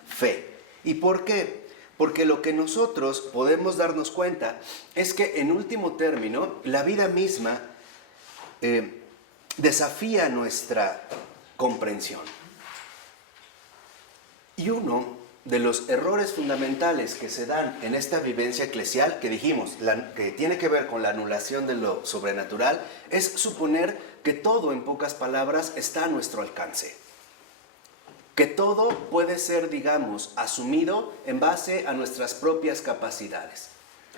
fe. ¿Y por qué? Porque lo que nosotros podemos darnos cuenta es que en último término, la vida misma desafía nuestra comprensión. Y uno de los errores fundamentales que se dan en esta vivencia eclesial, que dijimos, que tiene que ver con la anulación de lo sobrenatural, es suponer que todo, en pocas palabras, está a nuestro alcance. Que todo puede ser, digamos, asumido en base a nuestras propias capacidades,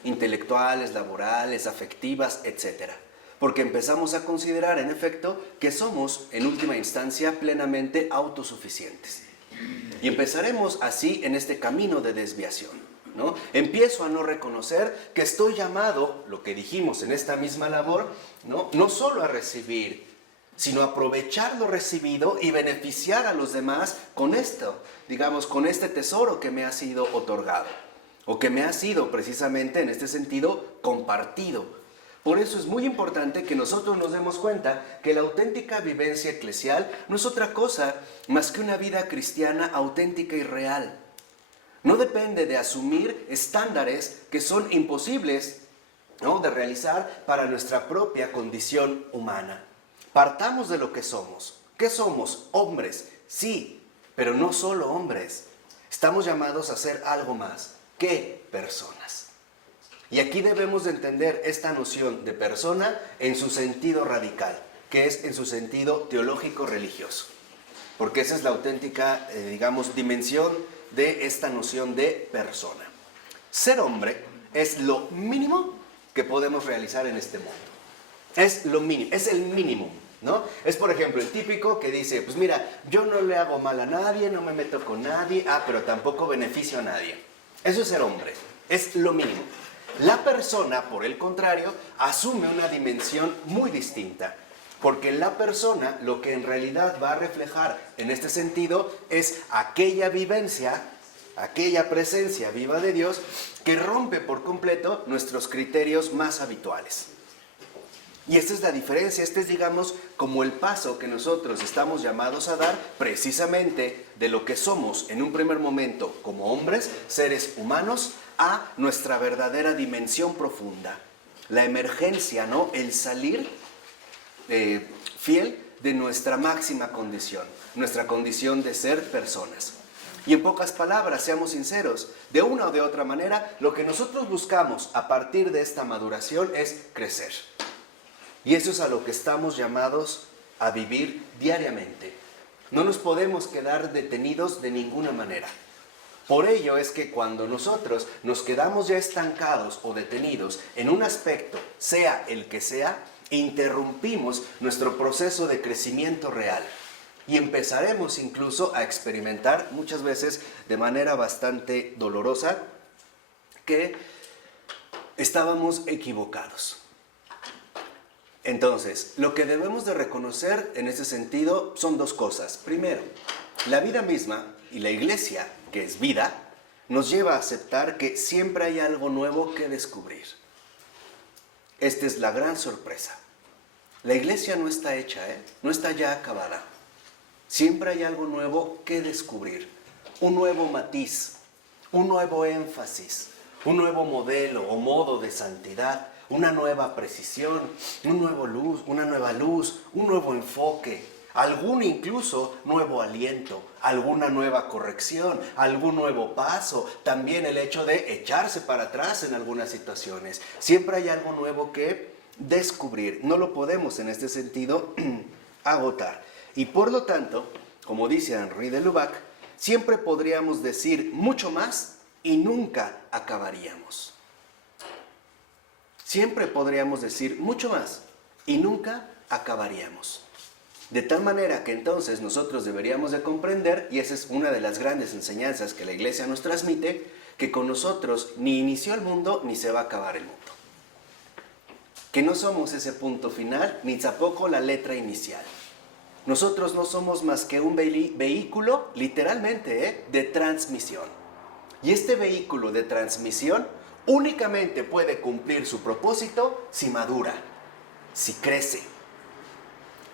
intelectuales, laborales, afectivas, etc. Porque empezamos a considerar, en efecto, que somos, en última instancia, plenamente autosuficientes. Y empezaremos así en este camino de desviación, ¿no? Empiezo a no reconocer que estoy llamado, lo que dijimos en esta misma labor, no solo a recibir, sino a aprovechar lo recibido y beneficiar a los demás con esto, digamos, con este tesoro que me ha sido otorgado, o que me ha sido precisamente en este sentido compartido. Por eso es muy importante que nosotros nos demos cuenta que la auténtica vivencia eclesial no es otra cosa más que una vida cristiana auténtica y real. No depende de asumir estándares que son imposibles, ¿no?, de realizar para nuestra propia condición humana. Partamos de lo que somos. ¿Qué somos? Hombres, sí, pero no solo hombres. Estamos llamados a ser algo más que personas. Y aquí debemos de entender esta noción de persona en su sentido radical, que es en su sentido teológico-religioso. Porque esa es la auténtica, digamos, dimensión de esta noción de persona. Ser hombre es lo mínimo que podemos realizar en este mundo. Es lo mínimo, es el mínimo, ¿no? Es, por ejemplo, el típico que dice, pues mira, yo no le hago mal a nadie, no me meto con nadie, pero tampoco beneficio a nadie. Eso es ser hombre, es lo mínimo. La persona, por el contrario, asume una dimensión muy distinta, porque la persona lo que en realidad va a reflejar en este sentido es aquella vivencia, aquella presencia viva de Dios que rompe por completo nuestros criterios más habituales. Y esta es la diferencia, este es, digamos, como el paso que nosotros estamos llamados a dar precisamente de lo que somos en un primer momento como hombres, seres humanos, a nuestra verdadera dimensión profunda. La emergencia, ¿no? El salir fiel de nuestra máxima condición, nuestra condición de ser personas. Y en pocas palabras, seamos sinceros, de una o de otra manera, lo que nosotros buscamos a partir de esta maduración es crecer. Y eso es a lo que estamos llamados a vivir diariamente. No nos podemos quedar detenidos de ninguna manera. Por ello es que cuando nosotros nos quedamos ya estancados o detenidos en un aspecto, sea el que sea, interrumpimos nuestro proceso de crecimiento real. Y empezaremos incluso a experimentar, muchas veces de manera bastante dolorosa, que estábamos equivocados. Entonces, lo que debemos de reconocer en ese sentido son dos cosas. Primero, la vida misma y la iglesia, que es vida, nos lleva a aceptar que siempre hay algo nuevo que descubrir. Esta es la gran sorpresa. La iglesia no está hecha, no está ya acabada. Siempre hay algo nuevo que descubrir, un nuevo matiz, un nuevo énfasis, un nuevo modelo o modo de santidad, una nueva precisión, una nueva luz, un nuevo enfoque, algún incluso nuevo aliento, alguna nueva corrección, algún nuevo paso, también el hecho de echarse para atrás en algunas situaciones. Siempre hay algo nuevo que descubrir, no lo podemos en este sentido agotar. Y por lo tanto, como dice Henri de Lubac, siempre podríamos decir mucho más y nunca acabaríamos. Siempre podríamos decir mucho más y nunca acabaríamos. De tal manera que entonces nosotros deberíamos de comprender, y esa es una de las grandes enseñanzas que la iglesia nos transmite, que con nosotros ni inició el mundo ni se va a acabar el mundo. Que no somos ese punto final, ni tampoco la letra inicial. Nosotros no somos más que un vehículo, literalmente, de transmisión. Y este vehículo de transmisión únicamente puede cumplir su propósito si madura, si crece.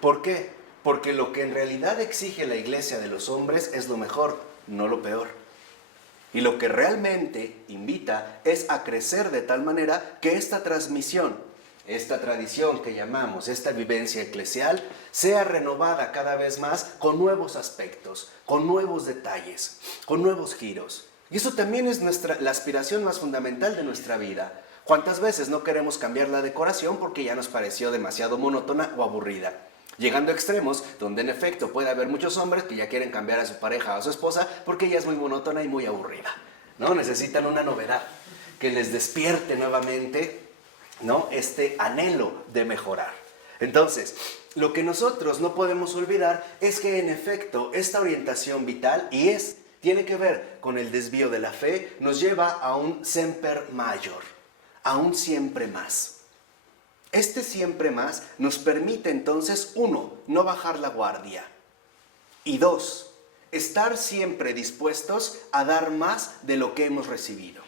¿Por qué? Porque lo que en realidad exige la iglesia de los hombres es lo mejor, no lo peor. Y lo que realmente invita es a crecer de tal manera que esta transmisión, esta tradición que llamamos, esta vivencia eclesial, sea renovada cada vez más con nuevos aspectos, con nuevos detalles, con nuevos giros. Y eso también es la aspiración más fundamental de nuestra vida. ¿Cuántas veces no queremos cambiar la decoración porque ya nos pareció demasiado monótona o aburrida? Llegando a extremos donde en efecto puede haber muchos hombres que ya quieren cambiar a su pareja o a su esposa porque ella es muy monótona y muy aburrida, ¿no? Necesitan una novedad que les despierte nuevamente, ¿no?, este anhelo de mejorar. Entonces, lo que nosotros no podemos olvidar es que en efecto esta orientación vital, tiene que ver con el desvío de la fe, nos lleva a un semper mayor, a un siempre más. Este siempre más nos permite entonces, 1, no bajar la guardia, y 2, estar siempre dispuestos a dar más de lo que hemos recibido.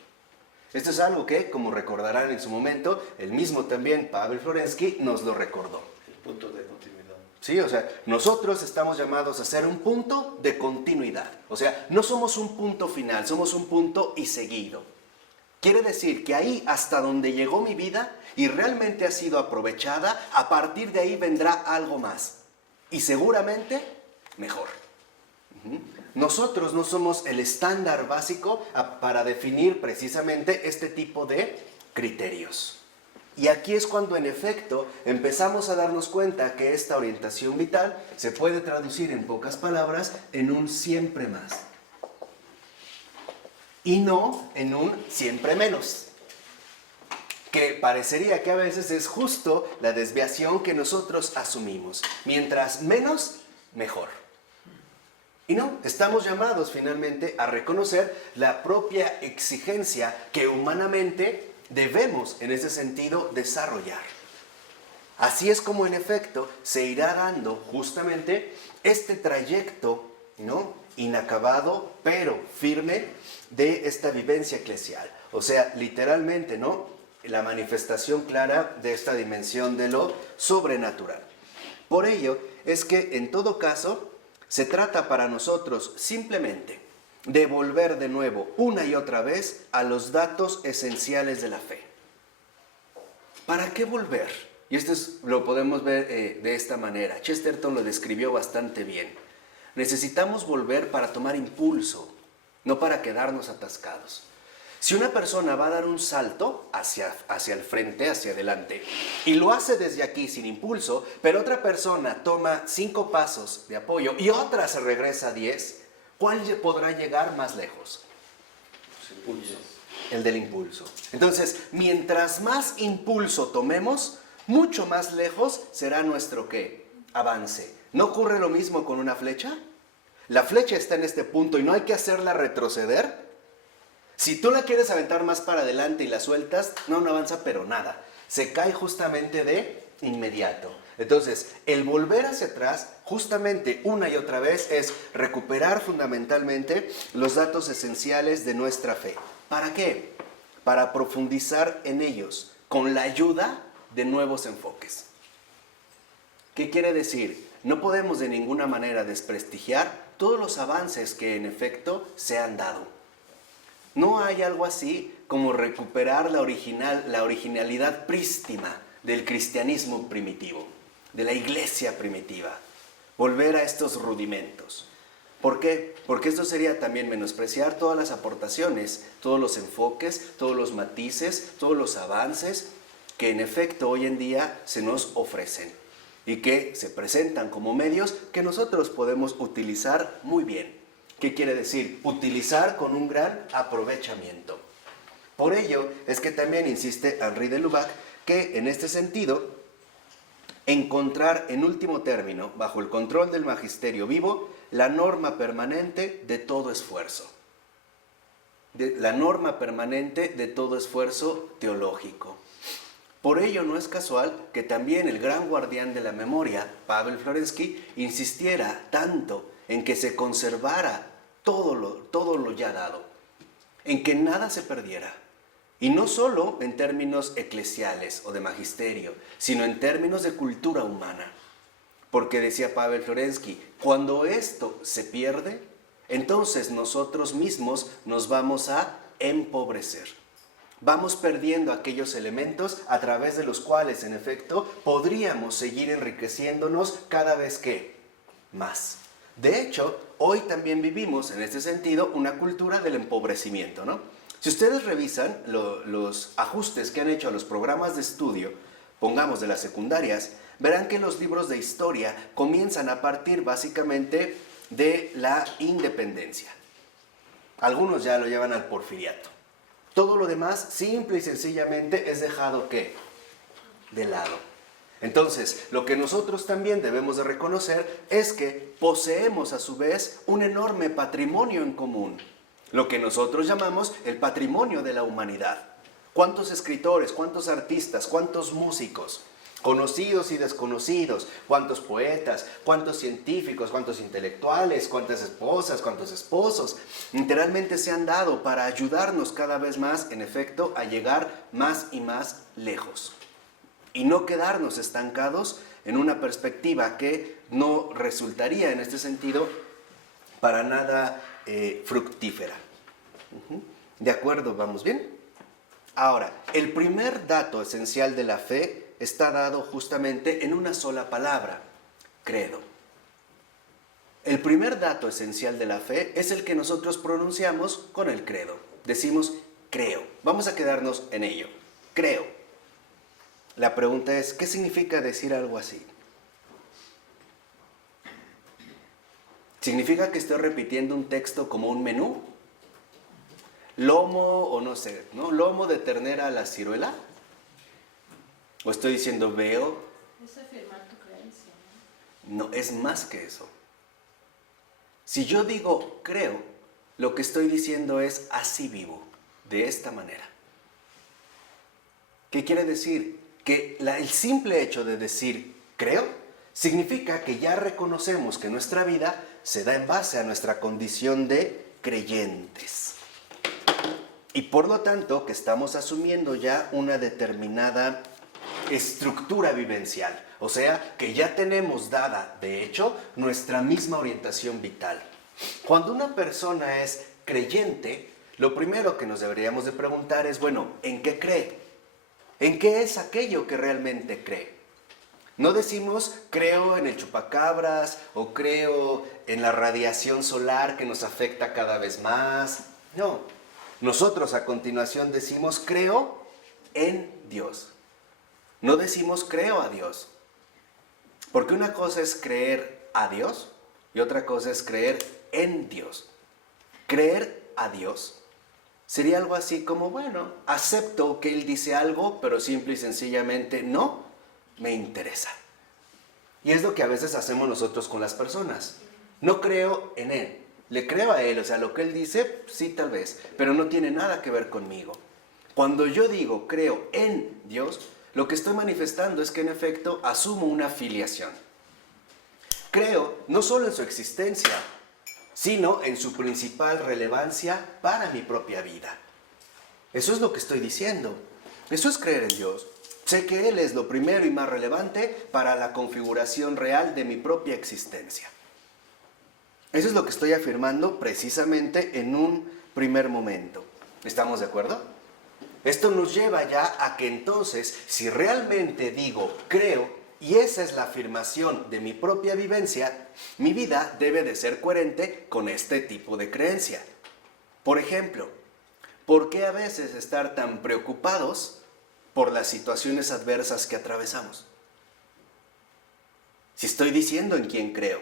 Esto es algo que, como recordarán en su momento, el mismo también Pavel Florensky nos lo recordó. El punto de continuidad. Sí, o sea, nosotros estamos llamados a ser un punto de continuidad. O sea, no somos un punto final, somos un punto y seguido. Quiere decir que ahí hasta donde llegó mi vida y realmente ha sido aprovechada, a partir de ahí vendrá algo más. Y seguramente mejor. Nosotros no somos el estándar básico para definir precisamente este tipo de criterios. Y aquí es cuando en efecto empezamos a darnos cuenta que esta orientación vital se puede traducir en pocas palabras en un siempre más. Y no en un siempre menos. Que parecería que a veces es justo la desviación que nosotros asumimos. Mientras menos, mejor. Y no, estamos llamados finalmente a reconocer la propia exigencia que humanamente debemos en ese sentido desarrollar. Así es como en efecto se irá dando justamente este trayecto, ¿no?, inacabado pero firme de esta vivencia eclesial. O sea, literalmente, ¿no?, la manifestación clara de esta dimensión de lo sobrenatural. Por ello es que en todo caso se trata para nosotros simplemente de volver de nuevo una y otra vez a los datos esenciales de la fe. ¿Para qué volver? Y esto lo podemos ver de esta manera. Chesterton lo describió bastante bien. Necesitamos volver para tomar impulso, no para quedarnos atascados. Si una persona va a dar un salto hacia el frente, hacia adelante, y lo hace desde aquí sin impulso, pero otra persona toma 5 pasos de apoyo y otra se regresa 10, ¿cuál podrá llegar más lejos? El del impulso. Entonces, mientras más impulso tomemos, mucho más lejos será nuestro ¿qué? Avance. ¿No ocurre lo mismo con una flecha? La flecha está en este punto y no hay que hacerla retroceder. Si tú la quieres aventar más para adelante y la sueltas, no avanza pero nada. Se cae justamente de inmediato. Entonces, el volver hacia atrás, justamente una y otra vez, es recuperar fundamentalmente los datos esenciales de nuestra fe. ¿Para qué? Para profundizar en ellos, con la ayuda de nuevos enfoques. ¿Qué quiere decir? No podemos de ninguna manera desprestigiar todos los avances que en efecto se han dado. No hay algo así como recuperar la originalidad prístina del cristianismo primitivo, de la iglesia primitiva. Volver a estos rudimentos. ¿Por qué? Porque esto sería también menospreciar todas las aportaciones, todos los enfoques, todos los matices, todos los avances que en efecto hoy en día se nos ofrecen y que se presentan como medios que nosotros podemos utilizar muy bien. ¿Qué quiere decir? Utilizar con un gran aprovechamiento. Por ello es que también insiste Henri de Lubac que en este sentido encontrar en último término, bajo el control del magisterio vivo, la norma permanente de todo esfuerzo. La norma permanente de todo esfuerzo teológico. Por ello no es casual que también el gran guardián de la memoria, Pavel Florensky, insistiera tanto en que se conservara todo lo ya dado, en que nada se perdiera. Y no solo en términos eclesiales o de magisterio, sino en términos de cultura humana. Porque decía Pavel Florensky, cuando esto se pierde, entonces nosotros mismos nos vamos a empobrecer. Vamos perdiendo aquellos elementos a través de los cuales, en efecto, podríamos seguir enriqueciéndonos cada vez que más. De hecho, hoy también vivimos, en este sentido, una cultura del empobrecimiento, ¿no? Si ustedes revisan los ajustes que han hecho a los programas de estudio, pongamos de las secundarias, verán que los libros de historia comienzan a partir básicamente de la independencia. Algunos ya lo llevan al porfiriato. Todo lo demás, simple y sencillamente, es dejado ¿qué? De lado. Entonces, lo que nosotros también debemos de reconocer es que poseemos a su vez un enorme patrimonio en común. Lo que nosotros llamamos el patrimonio de la humanidad. ¿Cuántos escritores, cuántos artistas, cuántos músicos, conocidos y desconocidos, cuántos poetas, cuántos científicos, cuántos intelectuales, cuántas esposas, cuántos esposos, literalmente se han dado para ayudarnos cada vez más, en efecto, a llegar más y más lejos? Y no quedarnos estancados en una perspectiva que no resultaría, en este sentido, para nada fructífera. ¿De acuerdo? ¿Vamos bien? Ahora, el primer dato esencial de la fe está dado justamente en una sola palabra, credo. El primer dato esencial de la fe es el que nosotros pronunciamos con el credo. Decimos, creo. Vamos a quedarnos en ello. Creo. La pregunta es, ¿qué significa decir algo así? ¿Significa que estoy repitiendo un texto como un menú? Lomo, o no sé, ¿no? Lomo de ternera a la ciruela. ¿O estoy diciendo veo? Es afirmar tu creencia, ¿no? No, es más que eso. Si yo digo creo, lo que estoy diciendo es así vivo, de esta manera. ¿Qué quiere decir? Que el simple hecho de decir creo significa que ya reconocemos que nuestra vida se da en base a nuestra condición de creyentes. Y por lo tanto que estamos asumiendo ya una determinada estructura vivencial. O sea, que ya tenemos dada, de hecho, nuestra misma orientación vital. Cuando una persona es creyente, lo primero que nos deberíamos de preguntar es, bueno, ¿en qué cree? ¿En qué es aquello que realmente cree? No decimos, creo en el chupacabras o creo en la radiación solar que nos afecta cada vez más. No. Nosotros a continuación decimos, creo en Dios. No decimos, creo a Dios. Porque una cosa es creer a Dios y otra cosa es creer en Dios. Creer a Dios sería algo así como, bueno, acepto que Él dice algo, pero simple y sencillamente no me interesa. Y es lo que a veces hacemos nosotros con las personas. No creo en Él, le creo a Él, o sea, lo que Él dice, sí tal vez, pero no tiene nada que ver conmigo. Cuando yo digo creo en Dios, Lo que estoy manifestando es que en efecto asumo una filiación. Creo no solo en su existencia, sino en su principal relevancia para mi propia vida. Eso es lo que estoy diciendo. Eso es creer en Dios. Sé que Él es lo primero y más relevante para la configuración real de mi propia existencia. Eso es lo que estoy afirmando precisamente en un primer momento. ¿Estamos de acuerdo? Esto nos lleva ya a que entonces, si realmente digo, creo, y esa es la afirmación de mi propia vivencia, mi vida debe de ser coherente con este tipo de creencia. Por ejemplo, ¿por qué a veces estar tan preocupados por las situaciones adversas que atravesamos? Si estoy diciendo en quién creo.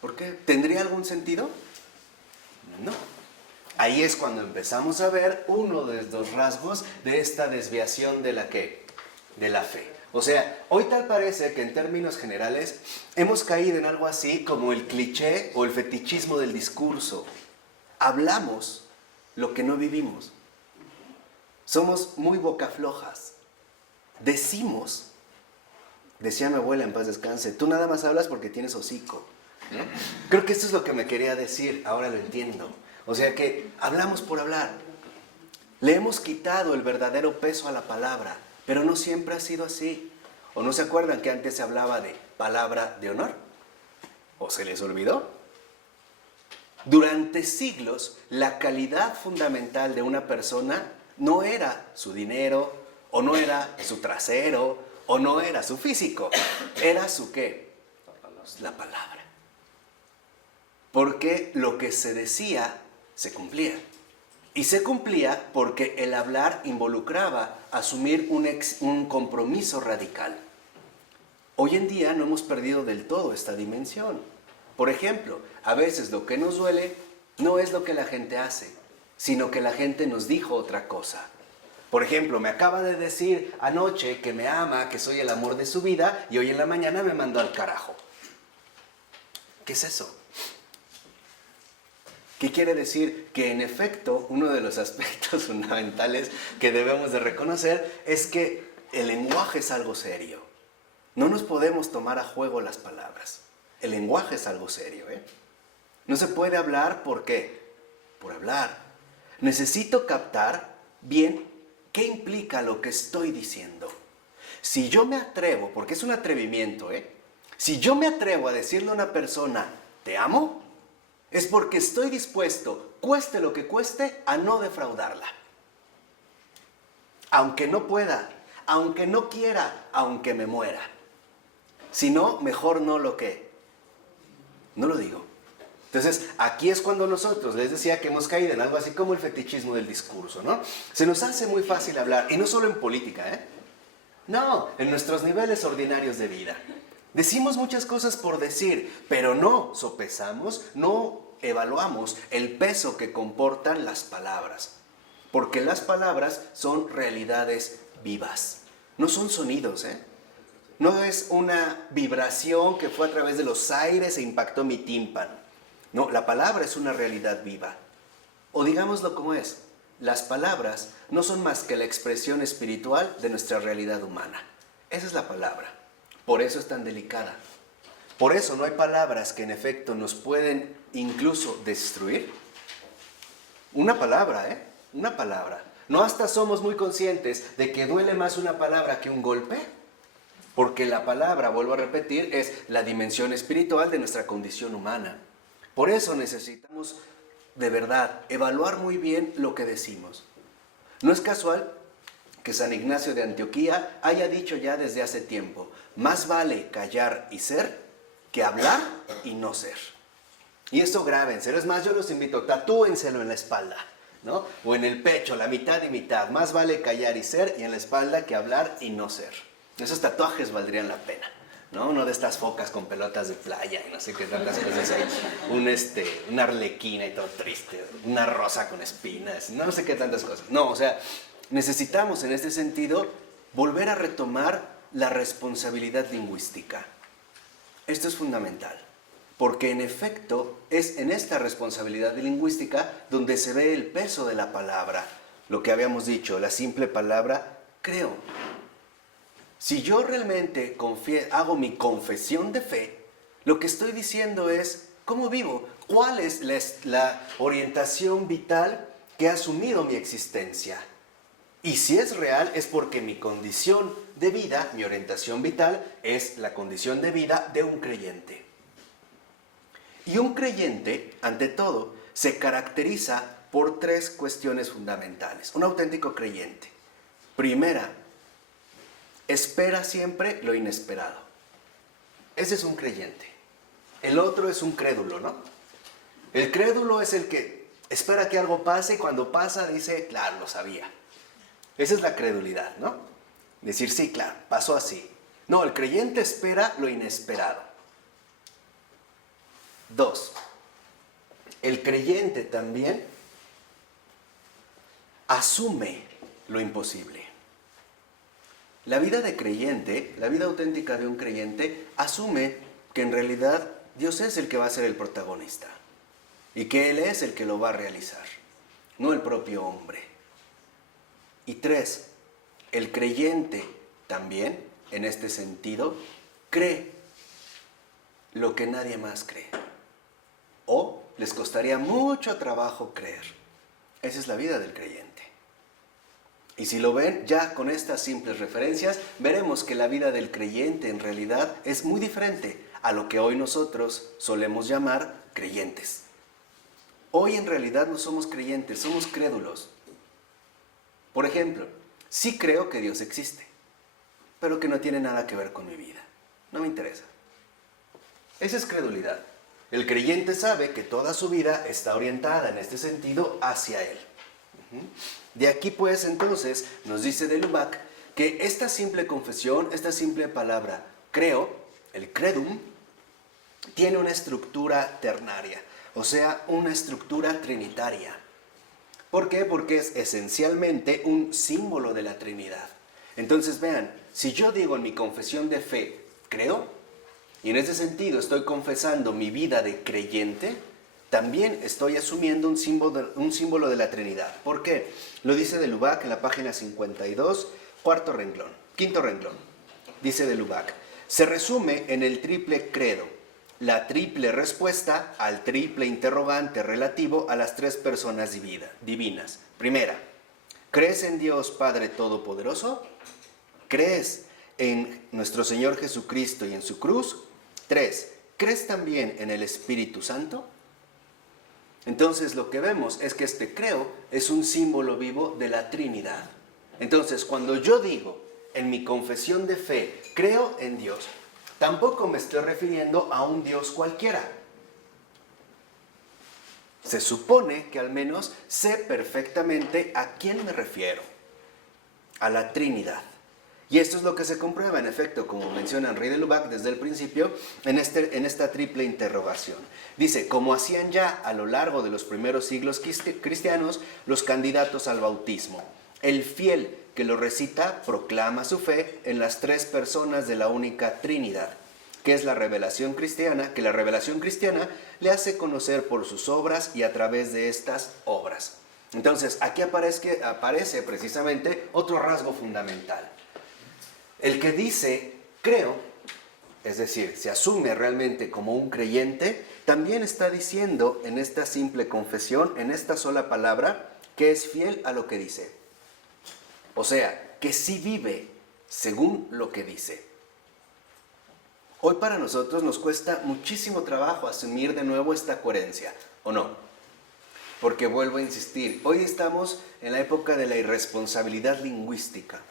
¿Por qué? ¿Tendría algún sentido? No. Ahí es cuando empezamos a ver uno de los rasgos de esta desviación de la ¿qué? De la fe. O sea, hoy tal parece que en términos generales hemos caído en algo así como el cliché o el fetichismo del discurso. Hablamos lo que no vivimos. Somos muy bocaflojas. Decimos, decía mi abuela en paz descanse, tú nada más hablas porque tienes hocico. ¿No? Creo que esto es lo que me quería decir, ahora lo entiendo. O sea que hablamos por hablar. Le hemos quitado el verdadero peso a la palabra, pero no siempre ha sido así. ¿O no se acuerdan que antes se hablaba de palabra de honor? ¿O se les olvidó? Durante siglos, la calidad fundamental de una persona no era su dinero, o no era su trasero, o no era su físico. Era su ¿qué? La palabra. Porque lo que se decía se cumplía. Y se cumplía porque el hablar involucraba asumir un compromiso radical. Hoy en día no hemos perdido del todo esta dimensión. Por ejemplo, a veces lo que nos duele no es lo que la gente hace, sino que la gente nos dijo otra cosa. Por ejemplo, me acaba de decir anoche que me ama, que soy el amor de su vida, y hoy en la mañana me mandó al carajo. ¿Qué es eso? ¿Qué quiere decir? Que en efecto, uno de los aspectos fundamentales que debemos de reconocer es que el lenguaje es algo serio. No nos podemos tomar a juego las palabras. El lenguaje es algo serio, ¿eh? No se puede hablar, ¿por qué? Por hablar. Necesito captar bien qué implica lo que estoy diciendo. Si yo me atrevo, porque es un atrevimiento, ¿eh? Si yo me atrevo a decirle a una persona, te amo, es porque estoy dispuesto, cueste lo que cueste, a no defraudarla. Aunque no pueda, aunque no quiera, aunque me muera. Si no, mejor no lo que. No lo digo. Entonces, aquí es cuando nosotros, les decía que hemos caído en algo así como el fetichismo del discurso, ¿no? Se nos hace muy fácil hablar, y no solo en política, ¿eh? No, en nuestros niveles ordinarios de vida. Decimos muchas cosas por decir, pero no sopesamos, no evaluamos el peso que comportan las palabras. Porque las palabras son realidades vivas. No son sonidos, ¿eh? No es una vibración que fue a través de los aires e impactó mi tímpano. No, la palabra es una realidad viva. O digámoslo como es, las palabras no son más que la expresión espiritual de nuestra realidad humana. Esa es la palabra. Por eso es tan delicada. Por eso no hay palabras que en efecto nos pueden incluso destruir. Una palabra, ¿eh? Una palabra. ¿No hasta somos muy conscientes de que duele más una palabra que un golpe? Porque la palabra, vuelvo a repetir, es la dimensión espiritual de nuestra condición humana. Por eso necesitamos, de verdad, evaluar muy bien lo que decimos. No es casual que San Ignacio de Antioquía haya dicho ya desde hace tiempo, más vale callar y ser que hablar y no ser. Y esto grábenselo, es más, yo los invito, tatúenselo en la espalda, ¿no? O en el pecho, la mitad y mitad, más vale callar y ser, y en la espalda que hablar y no ser. Esos tatuajes valdrían la pena, ¿no? Uno de estas focas con pelotas de playa y no sé qué tantas cosas hay. Una arlequina y todo triste, una rosa con espinas, no sé qué tantas cosas. No, o sea, necesitamos en este sentido volver a retomar la responsabilidad lingüística. Esto es fundamental, porque en efecto es en esta responsabilidad lingüística donde se ve el peso de la palabra. lo que habíamos dicho, la simple palabra creo. Si yo realmente hago mi confesión de fe, lo que estoy diciendo es cómo vivo, cuál es la orientación vital que ha asumido mi existencia. Y si es real, es porque mi condición de vida, mi orientación vital, es la condición de vida de un creyente. Y un creyente, ante todo, se caracteriza por 3 cuestiones fundamentales. Un auténtico creyente. Primera, espera siempre lo inesperado. Ese es un creyente. El otro es un crédulo, ¿no? El crédulo es el que espera que algo pase y cuando pasa dice, claro, lo sabía. Esa es la credulidad, ¿no? Decir, sí, claro, pasó así. No, el creyente espera lo inesperado. 2. El creyente también asume lo imposible. La vida de creyente, la vida auténtica de un creyente, asume que en realidad Dios es el que va a ser el protagonista y que Él es el que lo va a realizar, no el propio hombre. Y 3, el creyente también, en este sentido, cree lo que nadie más cree. O les costaría mucho trabajo creer. Esa es la vida del creyente. Y si lo ven, ya con estas simples referencias, veremos que la vida del creyente en realidad es muy diferente a lo que hoy nosotros solemos llamar creyentes. Hoy en realidad no somos creyentes, somos crédulos. Por ejemplo, sí creo que Dios existe, pero que no tiene nada que ver con mi vida. No me interesa. Esa es credulidad. El creyente sabe que toda su vida está orientada en este sentido hacia Él. De aquí pues entonces nos dice de Lubac que esta simple confesión, esta simple palabra creo, el credum, tiene una estructura ternaria, o sea, una estructura trinitaria. ¿Por qué? Porque es esencialmente un símbolo de la Trinidad. Entonces vean, si yo digo en mi confesión de fe, creo, y en ese sentido estoy confesando mi vida de creyente, también estoy asumiendo un símbolo de la Trinidad. ¿Por qué? Lo dice de Lubac en la página 52, quinto renglón. Dice de Lubac, se resume en el triple credo, la triple respuesta al triple interrogante relativo a las 3 personas divinas. Primera, ¿crees en Dios Padre Todopoderoso? ¿Crees en nuestro Señor Jesucristo y en su cruz? 3, ¿crees también en el Espíritu Santo? Entonces lo que vemos es que este creo es un símbolo vivo de la Trinidad. Entonces cuando yo digo en mi confesión de fe, creo en Dios, tampoco me estoy refiriendo a un Dios cualquiera. Se supone que al menos sé perfectamente a quién me refiero. A la Trinidad. Y esto es lo que se comprueba, en efecto, como menciona Henri de Lubac desde el principio, en esta triple interrogación. Dice, como hacían ya a lo largo de los primeros siglos cristianos los candidatos al bautismo, el fiel que lo recita proclama su fe en las 3 personas de la única Trinidad, que es la revelación cristiana, que la revelación cristiana le hace conocer por sus obras y a través de estas obras. Entonces, aquí aparece precisamente otro rasgo fundamental. El que dice, creo, es decir, se asume realmente como un creyente, también está diciendo en esta simple confesión, en esta sola palabra, que es fiel a lo que dice. O sea, que sí vive según lo que dice. Hoy para nosotros nos cuesta muchísimo trabajo asumir de nuevo esta coherencia, ¿o no? Porque vuelvo a insistir, hoy estamos en la época de la irresponsabilidad lingüística.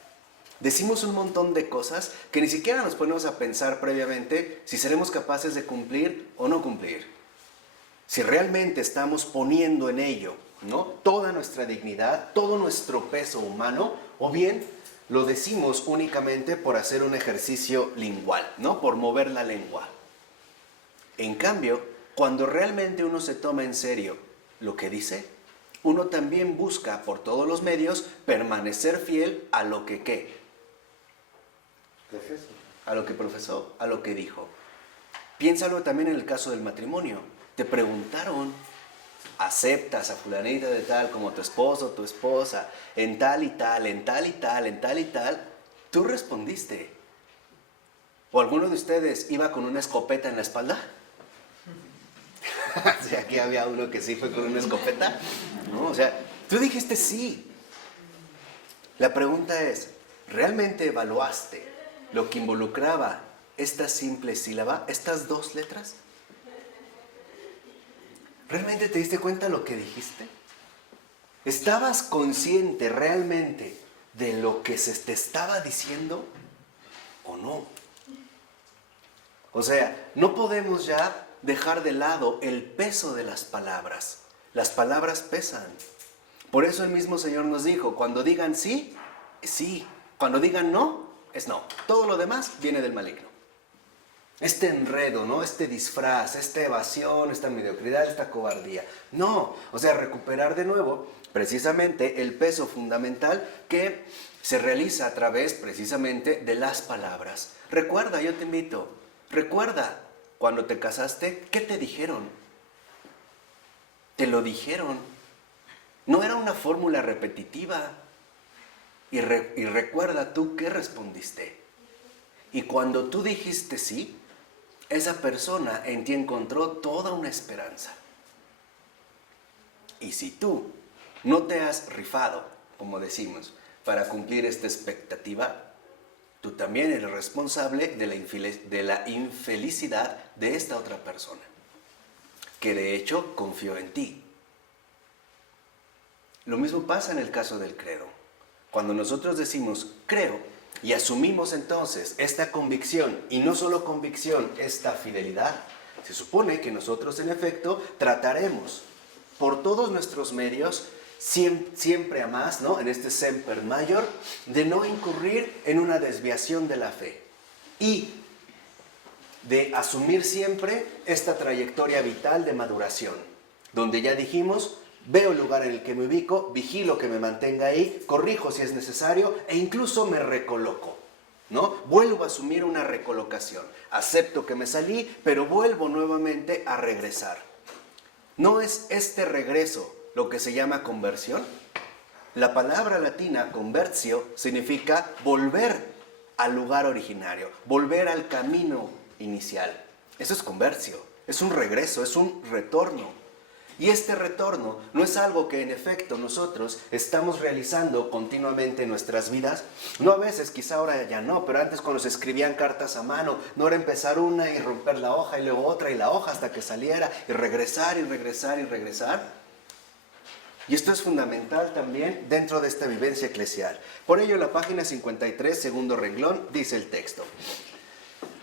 Decimos un montón de cosas que ni siquiera nos ponemos a pensar previamente si seremos capaces de cumplir o no cumplir. Si realmente estamos poniendo en ello, ¿no?, toda nuestra dignidad, todo nuestro peso humano, o bien lo decimos únicamente por hacer un ejercicio lingual, ¿no?, por mover la lengua. En cambio, cuando realmente uno se toma en serio lo que dice, uno también busca por todos los medios permanecer fiel a lo que ¿qué? A lo que profesó, a lo que dijo. Piénsalo también en el caso del matrimonio. Te preguntaron, aceptas a fulanita de tal como tu esposo o tu esposa, en tal y tal, en tal y tal, en tal y tal, tú respondiste. ¿O alguno de ustedes iba con una escopeta en la espalda? O sea, aquí había uno que sí fue con una escopeta. No, o sea, tú dijiste sí. La pregunta es, ¿realmente evaluaste lo que involucraba esta simple sílaba, estas dos letras? ¿Realmente te diste cuenta de lo que dijiste? ¿Estabas consciente realmente de lo que se te estaba diciendo o no? O sea, no podemos ya dejar de lado el peso de las palabras. Las palabras pesan. Por eso el mismo Señor nos dijo, cuando digan sí, es sí. Cuando digan no, es no. Todo lo demás viene del maligno. Este enredo, ¿no? Este disfraz, esta evasión, esta mediocridad, esta cobardía. No, o sea, recuperar de nuevo precisamente el peso fundamental que se realiza a través precisamente de las palabras. Recuerda, yo te invito, recuerda, cuando te casaste, ¿qué te dijeron? Te lo dijeron. No era una fórmula repetitiva. Y recuerda tú qué respondiste. Y cuando tú dijiste sí, esa persona en ti encontró toda una esperanza. Y si tú no te has rifado, como decimos, para cumplir esta expectativa, tú también eres responsable de la infelicidad de esta otra persona, que de hecho confió en ti. Lo mismo pasa en el caso del credo. Cuando nosotros decimos creo y asumimos entonces esta convicción, y no solo convicción, esta fidelidad, se supone que nosotros en efecto trataremos por todos nuestros medios, siempre a más, ¿no? En este semper mayor, de no incurrir en una desviación de la fe y de asumir siempre esta trayectoria vital de maduración, donde ya dijimos, veo el lugar en el que me ubico, vigilo que me mantenga ahí, corrijo si es necesario e incluso me recoloco, ¿no? Vuelvo a asumir una recolocación. Acepto que me salí, pero vuelvo nuevamente a regresar. ¿No es este regreso lo que se llama conversión? La palabra latina conversio significa volver al lugar originario, volver al camino inicial. Eso es conversio, es un regreso, es un retorno. Y este retorno no es algo que en efecto nosotros estamos realizando continuamente en nuestras vidas. No a veces, quizá ahora ya no, pero antes cuando se escribían cartas a mano, no era empezar una y romper la hoja y luego otra y la hoja hasta que saliera y regresar y regresar y regresar. Y esto es fundamental también dentro de esta vivencia eclesial. Por ello, en la página 53, segundo renglón, dice el texto.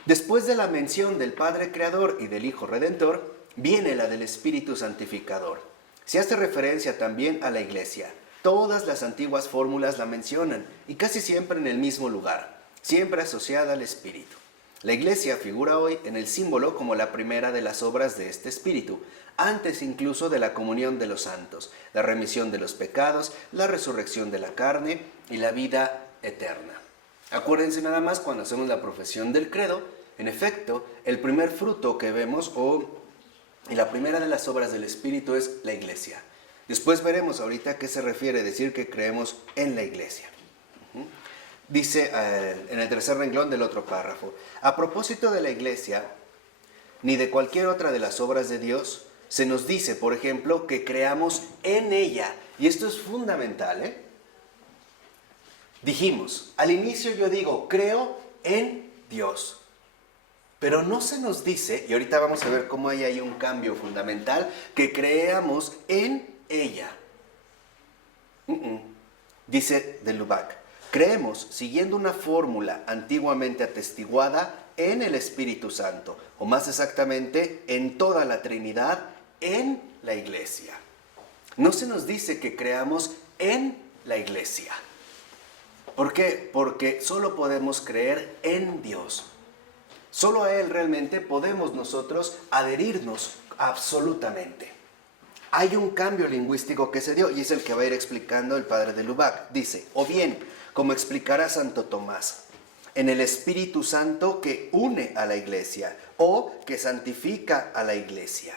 Después de la mención del Padre Creador y del Hijo Redentor, viene la del Espíritu Santificador. Se hace referencia también a la Iglesia. Todas las antiguas fórmulas la mencionan y casi siempre en el mismo lugar, siempre asociada al Espíritu. La Iglesia figura hoy en el símbolo como la primera de las obras de este Espíritu, antes incluso de la comunión de los santos, la remisión de los pecados, la resurrección de la carne y la vida eterna. Acuérdense nada más cuando hacemos la profesión del credo, en efecto, el primer fruto que vemos y la primera de las obras del Espíritu es la Iglesia. Después veremos ahorita a qué se refiere decir que creemos en la Iglesia. Dice en el tercer renglón del otro párrafo, a propósito de la Iglesia, ni de cualquier otra de las obras de Dios, se nos dice, por ejemplo, que creamos en ella. Y esto es fundamental, Dijimos, al inicio yo digo, creo en Dios. Pero no se nos dice, y ahorita vamos a ver cómo hay ahí un cambio fundamental, que creamos en ella. Dice de Lubac, creemos siguiendo una fórmula antiguamente atestiguada en el Espíritu Santo, o más exactamente en toda la Trinidad, en la Iglesia. No se nos dice que creamos en la Iglesia. ¿Por qué? Porque solo podemos creer en Dios. Solo a Él realmente podemos nosotros adherirnos absolutamente. Hay un cambio lingüístico que se dio y es el que va a ir explicando el padre de Lubac. Dice, o bien, como explicará Santo Tomás, en el Espíritu Santo que une a la Iglesia o que santifica a la Iglesia.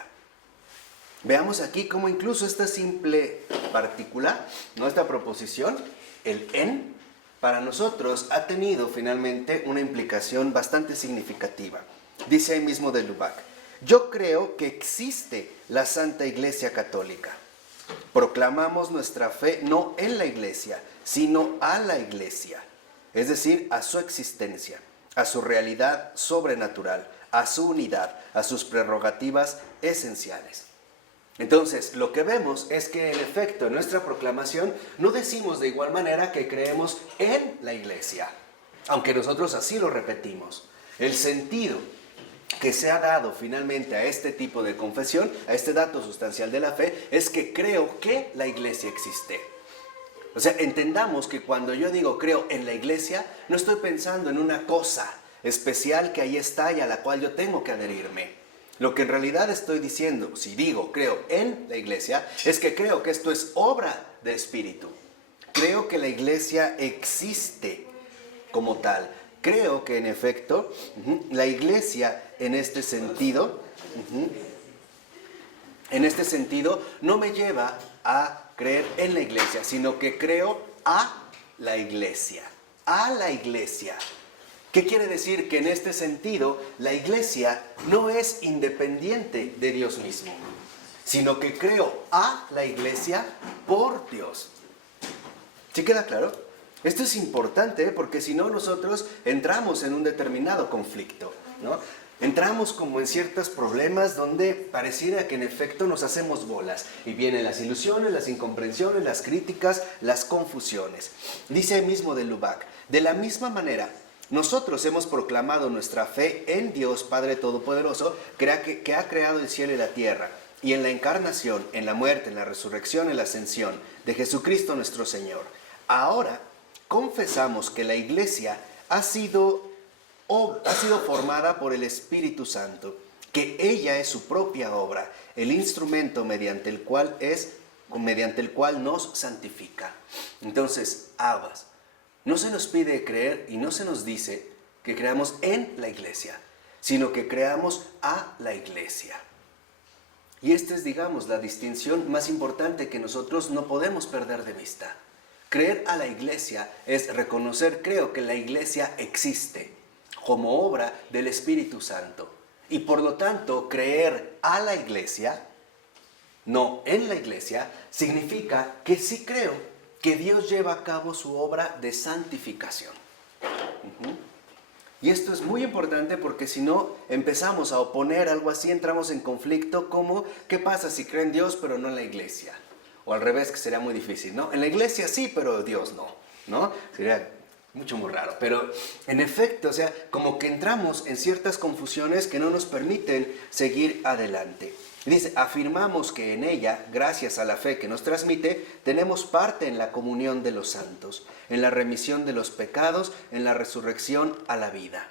Veamos aquí cómo incluso esta simple partícula, ¿no? Esta proposición, el en, para nosotros ha tenido finalmente una implicación bastante significativa. Dice ahí mismo de Lubac: yo creo que existe la Santa Iglesia Católica. Proclamamos nuestra fe no en la Iglesia, sino a la Iglesia, es decir, a su existencia, a su realidad sobrenatural, a su unidad, a sus prerrogativas esenciales. Entonces, lo que vemos es que en efecto en nuestra proclamación no decimos de igual manera que creemos en la Iglesia, aunque nosotros así lo repetimos. El sentido que se ha dado finalmente a este tipo de confesión, a este dato sustancial de la fe, es que creo que la Iglesia existe. O sea, entendamos que cuando yo digo creo en la Iglesia, no estoy pensando en una cosa especial que ahí está y a la cual yo tengo que adherirme. Lo que en realidad estoy diciendo, si digo creo en la Iglesia, es que creo que esto es obra de Espíritu. Creo que la Iglesia existe como tal. Creo que en efecto, la Iglesia en este sentido, no me lleva a creer en la Iglesia, sino que creo a la Iglesia. A la Iglesia. ¿Qué quiere decir? Que en este sentido la Iglesia no es independiente de Dios mismo, sino que creo a la Iglesia por Dios. ¿Sí queda claro? Esto es importante porque si no nosotros entramos en un determinado conflicto, ¿no? Entramos como en ciertos problemas donde pareciera que en efecto nos hacemos bolas y vienen las ilusiones, las incomprensiones, las críticas, las confusiones. Dice mismo de Lubac: de la misma manera, nosotros hemos proclamado nuestra fe en Dios Padre Todopoderoso, que ha creado el cielo y la tierra, y en la encarnación, en la muerte, en la resurrección, en la ascensión de Jesucristo nuestro Señor. Ahora confesamos que la Iglesia ha sido formada por el Espíritu Santo, que ella es su propia obra, el instrumento mediante el cual nos santifica. Entonces, aguas. No se nos pide creer y no se nos dice que creamos en la Iglesia, sino que creamos a la Iglesia. Y esta es, digamos, la distinción más importante que nosotros no podemos perder de vista. Creer a la Iglesia es reconocer, creo que la Iglesia existe como obra del Espíritu Santo. Y por lo tanto, creer a la Iglesia, no en la Iglesia, significa que sí creo que Dios lleva a cabo su obra de santificación. Y esto es muy importante porque si no empezamos a oponer algo así, entramos en conflicto como, ¿qué pasa si creo en Dios pero no en la Iglesia? O al revés, que sería muy difícil, ¿no? En la Iglesia sí, pero Dios no, ¿no? Sería muy raro. Pero en efecto, o sea, como que entramos en ciertas confusiones que no nos permiten seguir adelante. Dice: afirmamos que en ella, gracias a la fe que nos transmite, tenemos parte en la comunión de los santos, en la remisión de los pecados, en la resurrección a la vida.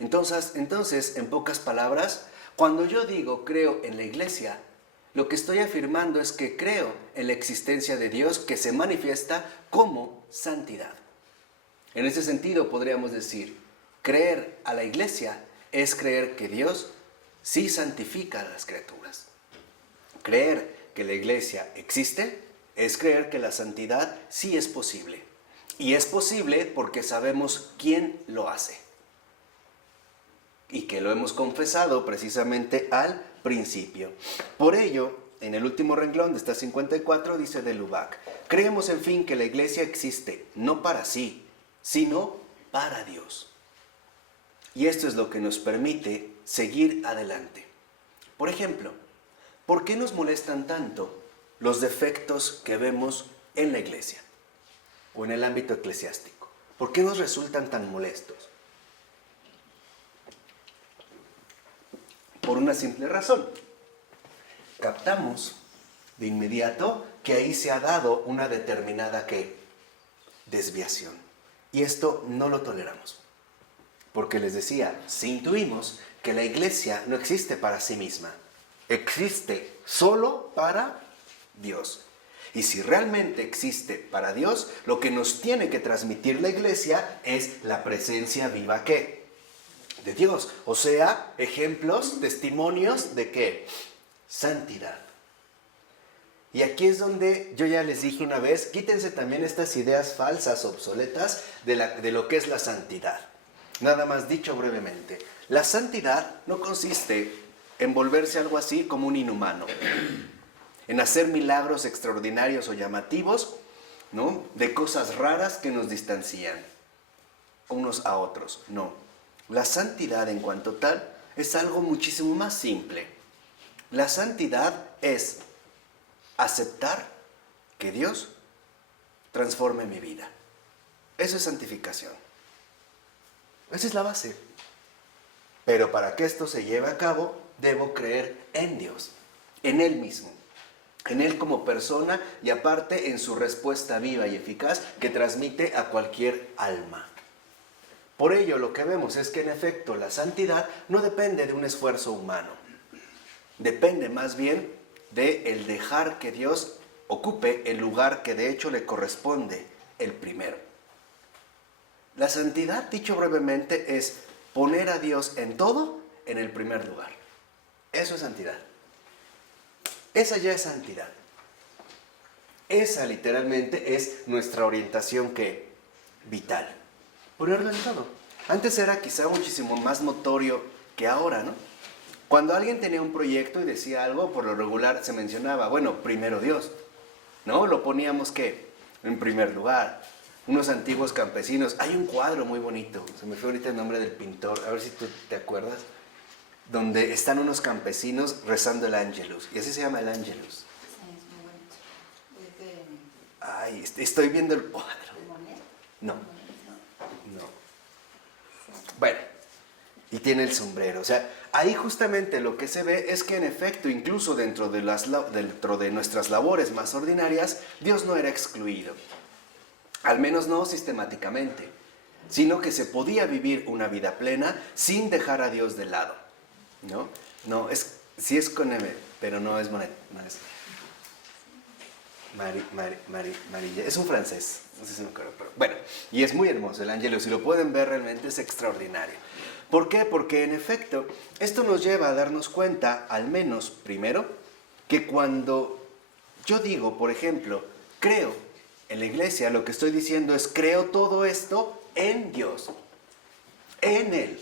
Entonces, en pocas palabras, cuando yo digo creo en la Iglesia, lo que estoy afirmando es que creo en la existencia de Dios que se manifiesta como santidad. En ese sentido podríamos decir, creer a la Iglesia es creer que Dios sí santifica a las criaturas. Creer que la Iglesia existe es creer que la santidad sí es posible. Y es posible porque sabemos quién lo hace. Y que lo hemos confesado precisamente al principio. Por ello, en el último renglón de esta 54 dice de Lubac: creemos en fin que la Iglesia existe, no para sí, sino para Dios. Y esto es lo que nos permite seguir adelante. Por ejemplo, ¿por qué nos molestan tanto los defectos que vemos en la Iglesia o en el ámbito eclesiástico? ¿Por qué nos resultan tan molestos? Por una simple razón. Captamos de inmediato que ahí se ha dado una determinada desviación. Y esto no lo toleramos. Porque les decía, si intuimos que la Iglesia no existe para sí misma, existe solo para Dios. Y si realmente existe para Dios, lo que nos tiene que transmitir la Iglesia es la presencia viva de Dios. O sea, ejemplos, testimonios de santidad. Y aquí es donde yo ya les dije una vez, quítense también estas ideas falsas, obsoletas, de lo que es la santidad. Nada más dicho brevemente, la santidad no consiste en volverse algo así como un inhumano, en hacer milagros extraordinarios o llamativos, ¿no?, de cosas raras que nos distancian unos a otros. No, la santidad en cuanto tal es algo muchísimo más simple. La santidad es aceptar que Dios transforme mi vida. Eso es santificación. Esa es la base. Pero para que esto se lleve a cabo, debo creer en Dios, en Él mismo, en Él como persona y aparte en su respuesta viva y eficaz que transmite a cualquier alma. Por ello, lo que vemos es que en efecto la santidad no depende de un esfuerzo humano. Depende más bien de el dejar que Dios ocupe el lugar que de hecho le corresponde, el primero. La santidad, dicho brevemente, es poner a Dios en todo en el primer lugar. Eso es santidad. Esa ya es santidad. Esa literalmente es nuestra orientación vital. Ponerlo en todo. Antes era quizá muchísimo más notorio que ahora, ¿no? Cuando alguien tenía un proyecto y decía algo, por lo regular se mencionaba, bueno, primero Dios, ¿no? Lo poníamos, ¿qué? En primer lugar. Unos antiguos campesinos, hay un cuadro muy bonito, se me fue ahorita el nombre del pintor, a ver si tú te acuerdas, donde están unos campesinos rezando el Ángelus, y así se llama el Ángelus. Sí, es muy bonito. Ay, estoy viendo el cuadro. No. Bueno, y tiene el sombrero. O sea, ahí justamente lo que se ve es que en efecto, incluso dentro de nuestras labores más ordinarias, Dios no era excluido. Al menos no sistemáticamente, sino que se podía vivir una vida plena sin dejar a Dios de lado. ¿No? No, sí es con M, pero no es Monet, no es Marilla, es un francés, no sé si me acuerdo, pero bueno, y es muy hermoso el Ángelus, si lo pueden ver realmente es extraordinario. ¿Por qué? Porque en efecto, esto nos lleva a darnos cuenta, al menos primero, que cuando yo digo, por ejemplo, creo en la iglesia, lo que estoy diciendo es creo todo esto en Dios, en Él.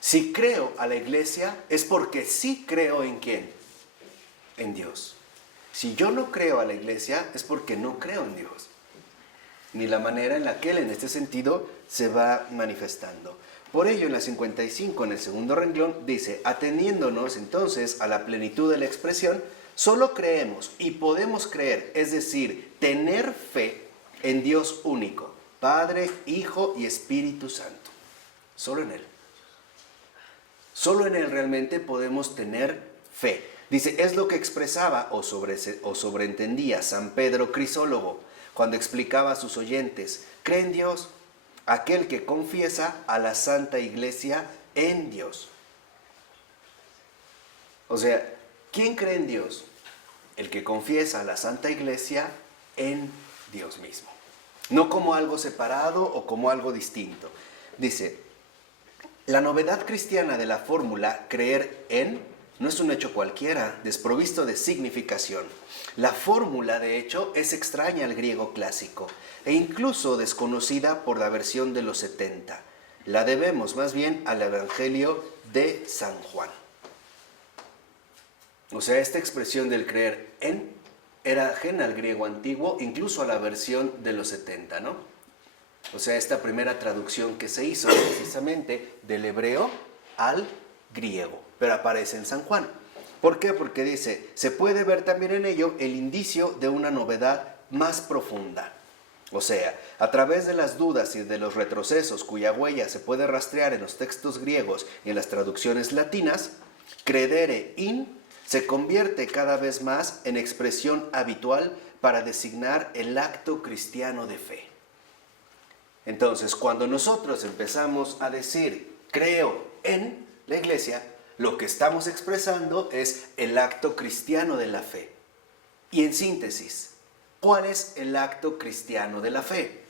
Si creo a la iglesia es porque sí creo en ¿quién? En Dios. Si yo no creo a la iglesia es porque no creo en Dios, ni la manera en la que Él en este sentido se va manifestando. Por ello en la 55, en el segundo renglón, dice, ateniéndonos entonces a la plenitud de la expresión, solo creemos y podemos creer, es decir, tener fe en Dios único, Padre, Hijo y Espíritu Santo. Solo en Él. Solo en Él realmente podemos tener fe. Dice, es lo que expresaba o sobreentendía San Pedro Crisólogo cuando explicaba a sus oyentes, cree en Dios, aquel que confiesa a la Santa Iglesia en Dios. O sea, ¿quién cree en Dios? El que confiesa a la Santa Iglesia en Dios mismo. No como algo separado o como algo distinto. Dice, la novedad cristiana de la fórmula creer en no es un hecho cualquiera, desprovisto de significación. La fórmula, de hecho, es extraña al griego clásico e incluso desconocida por la versión de los 70. La debemos más bien al Evangelio de San Juan. O sea, esta expresión del creer en era ajena al griego antiguo, incluso a la versión de los 70, ¿no? O sea, esta primera traducción que se hizo precisamente del hebreo al griego, pero aparece en San Juan. ¿Por qué? Porque dice, se puede ver también en ello el indicio de una novedad más profunda. O sea, a través de las dudas y de los retrocesos cuya huella se puede rastrear en los textos griegos y en las traducciones latinas, credere in se convierte cada vez más en expresión habitual para designar el acto cristiano de fe. Entonces, cuando nosotros empezamos a decir, creo en la iglesia, lo que estamos expresando es el acto cristiano de la fe. Y en síntesis, ¿cuál es el acto cristiano de la fe?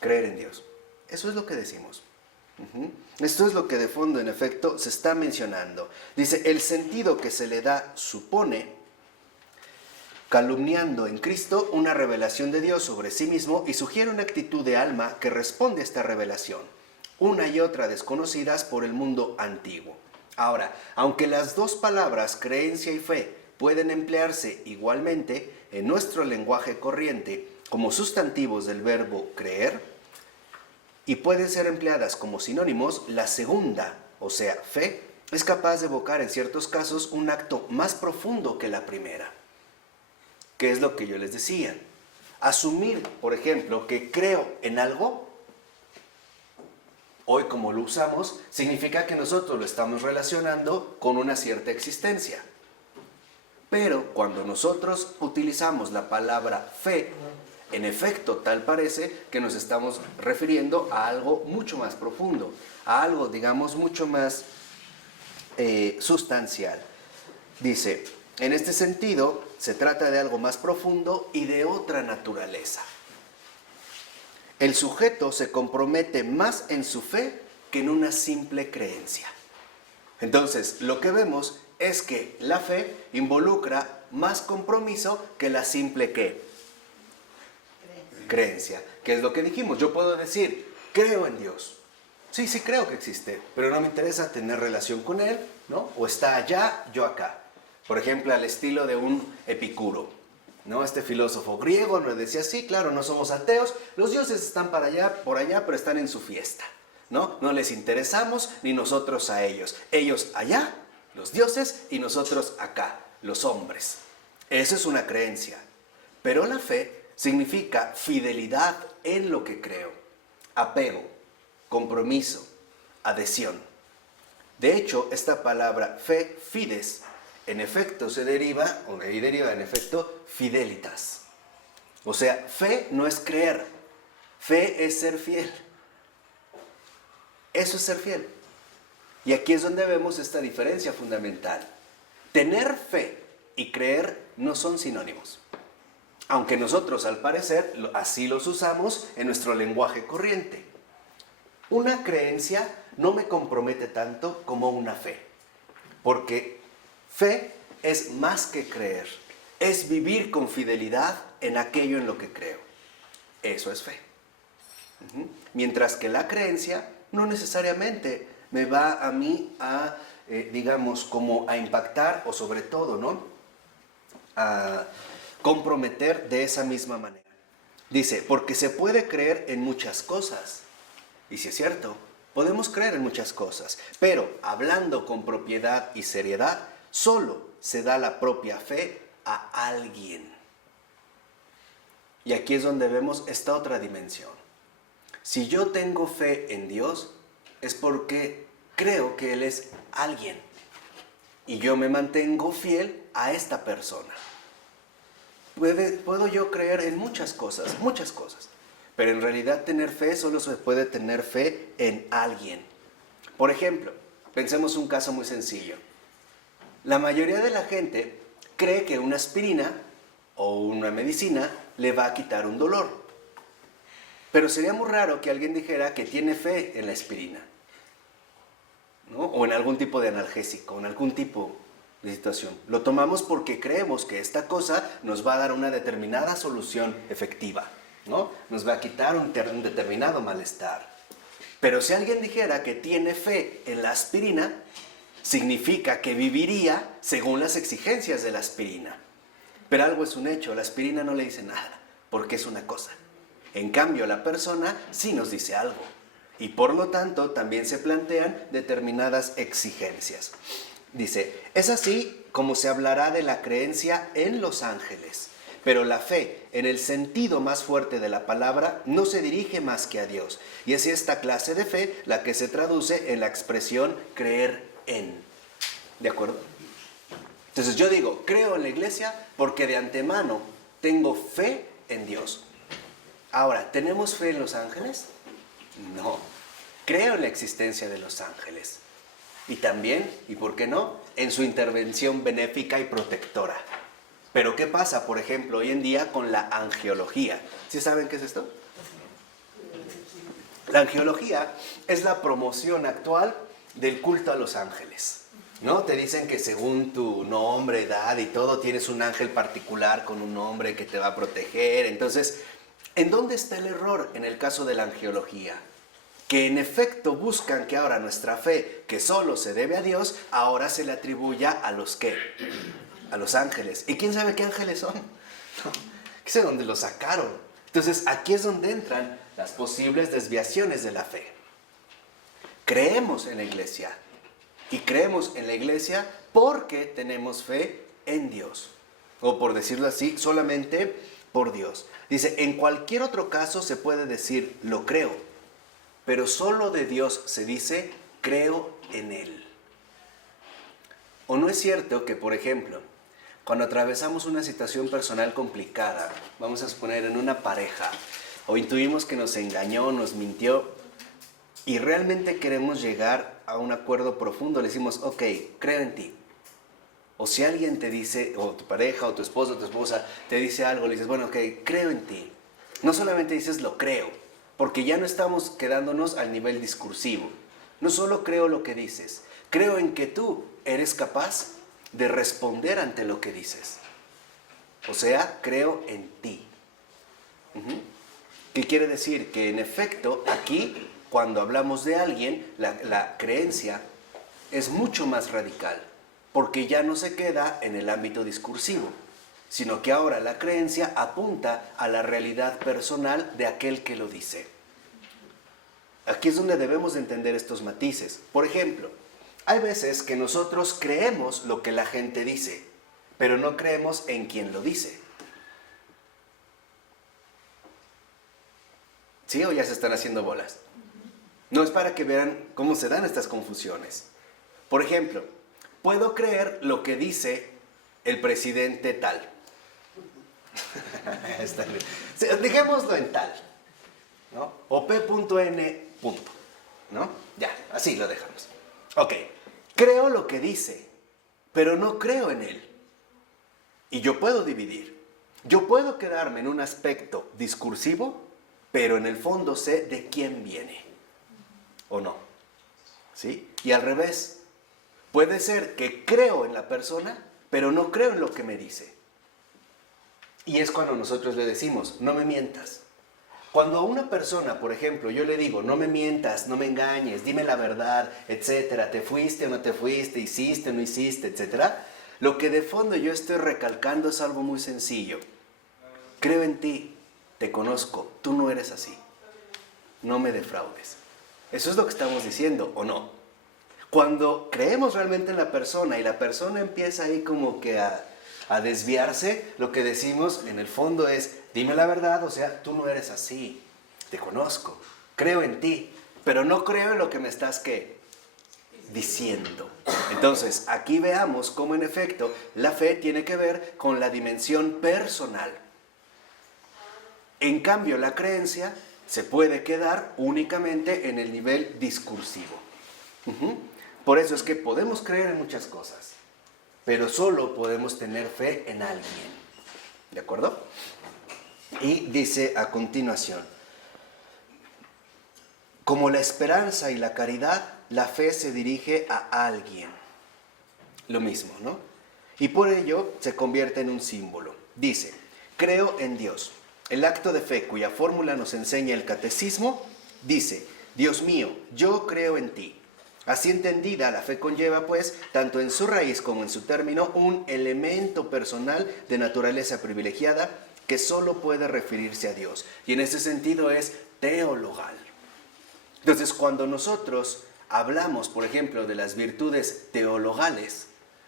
Creer en Dios. Eso es lo que decimos. Esto es lo que de fondo, en efecto, se está mencionando. Dice, el sentido que se le da supone, calumniando en Cristo, una revelación de Dios sobre sí mismo y sugiere una actitud de alma que responde a esta revelación, una y otra desconocidas por el mundo antiguo. Ahora, aunque las dos palabras, creencia y fe, pueden emplearse igualmente en nuestro lenguaje corriente como sustantivos del verbo creer, y pueden ser empleadas como sinónimos, la segunda, o sea, fe, es capaz de evocar en ciertos casos un acto más profundo que la primera. ¿Qué es lo que yo les decía? Asumir, por ejemplo, que creo en algo, hoy como lo usamos, significa que nosotros lo estamos relacionando con una cierta existencia. Pero cuando nosotros utilizamos la palabra fe, en efecto, tal parece que nos estamos refiriendo a algo mucho más profundo, a algo, digamos, mucho más sustancial. Dice, en este sentido, se trata de algo más profundo y de otra naturaleza. El sujeto se compromete más en su fe que en una simple creencia. Entonces, lo que vemos es que la fe involucra más compromiso que la simple ¿qué? Creencia. ¿Qué es lo que dijimos? Yo puedo decir, creo en Dios. Sí, sí creo que existe, pero no me interesa tener relación con Él, ¿no? O está allá, yo acá. Por ejemplo, al estilo de un Epicuro, ¿no? Este filósofo griego nos decía, sí, claro, no somos ateos, los dioses están para allá, por allá, pero están en su fiesta, ¿no? No les interesamos ni nosotros a ellos. Ellos allá, los dioses, y nosotros acá, los hombres. Eso es una creencia. Pero la fe significa fidelidad en lo que creo, apego, compromiso, adhesión. De hecho, esta palabra fe, fides, en efecto se deriva, o de ahí deriva en efecto, fidelitas. O sea, fe no es creer, fe es ser fiel. Eso es ser fiel. Y aquí es donde vemos esta diferencia fundamental. Tener fe y creer no son sinónimos. Aunque nosotros, al parecer, así los usamos en nuestro lenguaje corriente. Una creencia no me compromete tanto como una fe. Porque fe es más que creer. Es vivir con fidelidad en aquello en lo que creo. Eso es fe. Mientras que la creencia no necesariamente me va a mí a, digamos, como a impactar o sobre todo, ¿no? A comprometer de esa misma manera. Dice, porque se puede creer en muchas cosas. Y si es cierto, podemos creer en muchas cosas, pero hablando con propiedad y seriedad, solo se da la propia fe a alguien. Y aquí es donde vemos esta otra dimensión. Si yo tengo fe en Dios, es porque creo que Él es alguien. Y yo me mantengo fiel a esta persona. Puedo yo creer en muchas cosas, pero en realidad tener fe solo se puede tener fe en alguien. Por ejemplo, pensemos un caso muy sencillo. La mayoría de la gente cree que una aspirina o una medicina le va a quitar un dolor. Pero sería muy raro que alguien dijera que tiene fe en la aspirina, ¿no? O en algún tipo de analgésico, en algún tipo de situación. Lo tomamos porque creemos que esta cosa nos va a dar una determinada solución efectiva, ¿no? Nos va a quitar un determinado malestar. Pero si alguien dijera que tiene fe en la aspirina, significa que viviría según las exigencias de la aspirina. Pero algo es un hecho, la aspirina no le dice nada, porque es una cosa. En cambio, la persona sí nos dice algo. Y por lo tanto, también se plantean determinadas exigencias. Dice, es así como se hablará de la creencia en los ángeles. Pero la fe, en el sentido más fuerte de la palabra, no se dirige más que a Dios. Y es esta clase de fe la que se traduce en la expresión creer en. ¿De acuerdo? Entonces yo digo, creo en la iglesia porque de antemano tengo fe en Dios. Ahora, ¿tenemos fe en los ángeles? No. Creo en la existencia de los ángeles. Y también, ¿y por qué no?, en su intervención benéfica y protectora. Pero ¿qué pasa, por ejemplo, hoy en día con la angiología? ¿Sí saben qué es esto? La angelología es la promoción actual del culto a los ángeles, ¿no? Te dicen que según tu nombre, edad y todo, tienes un ángel particular con un nombre que te va a proteger. Entonces, ¿en dónde está el error en el caso de la angelología? Que en efecto buscan que ahora nuestra fe, que solo se debe a Dios, ahora se le atribuya a los ¿qué? A los ángeles. ¿Y quién sabe qué ángeles son? No, ¿qué sé dónde los sacaron? Entonces, aquí es donde entran las posibles desviaciones de la fe. Creemos en la iglesia. Y creemos en la iglesia porque tenemos fe en Dios. O por decirlo así, solamente por Dios. Dice, en cualquier otro caso se puede decir, lo creo. Pero solo de Dios se dice, creo en Él. ¿O no es cierto que, por ejemplo, cuando atravesamos una situación personal complicada, vamos a suponer en una pareja, o intuimos que nos engañó, nos mintió, y realmente queremos llegar a un acuerdo profundo, le decimos, ok, creo en ti. O si alguien te dice, o tu pareja, o tu esposo, o tu esposa, te dice algo, le dices, bueno, ok, creo en ti. No solamente dices, lo creo, porque ya no estamos quedándonos al nivel discursivo. No solo creo lo que dices, creo en que tú eres capaz de responder ante lo que dices. O sea, creo en ti. ¿Qué quiere decir? Que en efecto, aquí, cuando hablamos de alguien, la creencia es mucho más radical, porque ya no se queda en el ámbito discursivo, sino que ahora la creencia apunta a la realidad personal de aquel que lo dice. Aquí es donde debemos de entender estos matices. Por ejemplo, hay veces que nosotros creemos lo que la gente dice, pero no creemos en quien lo dice. ¿Sí? ¿O ya se están haciendo bolas? No, es para que vean cómo se dan estas confusiones. Por ejemplo, puedo creer lo que dice el presidente tal. Dejémoslo en tal, ¿no? O P.N. ¿no? Ya, así lo dejamos. Ok, creo lo que dice, pero no creo en él. Y yo puedo dividir. Yo puedo quedarme en un aspecto discursivo, pero en el fondo sé de quién viene. ¿O no? ¿Sí? Y al revés. Puede ser que creo en la persona, pero no creo en lo que me dice. Y es cuando nosotros le decimos, no me mientas. Cuando a una persona, por ejemplo, yo le digo, no me mientas, no me engañes, dime la verdad, etcétera, te fuiste o no te fuiste, hiciste o no hiciste, etcétera, lo que de fondo yo estoy recalcando es algo muy sencillo. Creo en ti, te conozco, tú no eres así. No me defraudes. Eso es lo que estamos diciendo, ¿o no? Cuando creemos realmente en la persona y la persona empieza ahí como que a desviarse, lo que decimos en el fondo es, dime la verdad, o sea, tú no eres así, te conozco, creo en ti, pero no creo en lo que me estás, ¿qué? Diciendo. Entonces, aquí veamos cómo en efecto la fe tiene que ver con la dimensión personal. En cambio, la creencia se puede quedar únicamente en el nivel discursivo. Por eso es que podemos creer en muchas cosas, pero solo podemos tener fe en alguien. ¿De acuerdo? Y dice a continuación, como la esperanza y la caridad, la fe se dirige a alguien. Lo mismo, ¿no? Y por ello se convierte en un símbolo. Dice, creo en Dios. El acto de fe cuya fórmula nos enseña el catecismo dice, Dios mío, yo creo en ti. Así entendida, la fe conlleva, pues, tanto en su raíz como en su término, un elemento personal de naturaleza privilegiada que solo puede referirse a Dios. Y en ese sentido es teologal. Entonces, cuando nosotros hablamos, por ejemplo, de las virtudes teologales,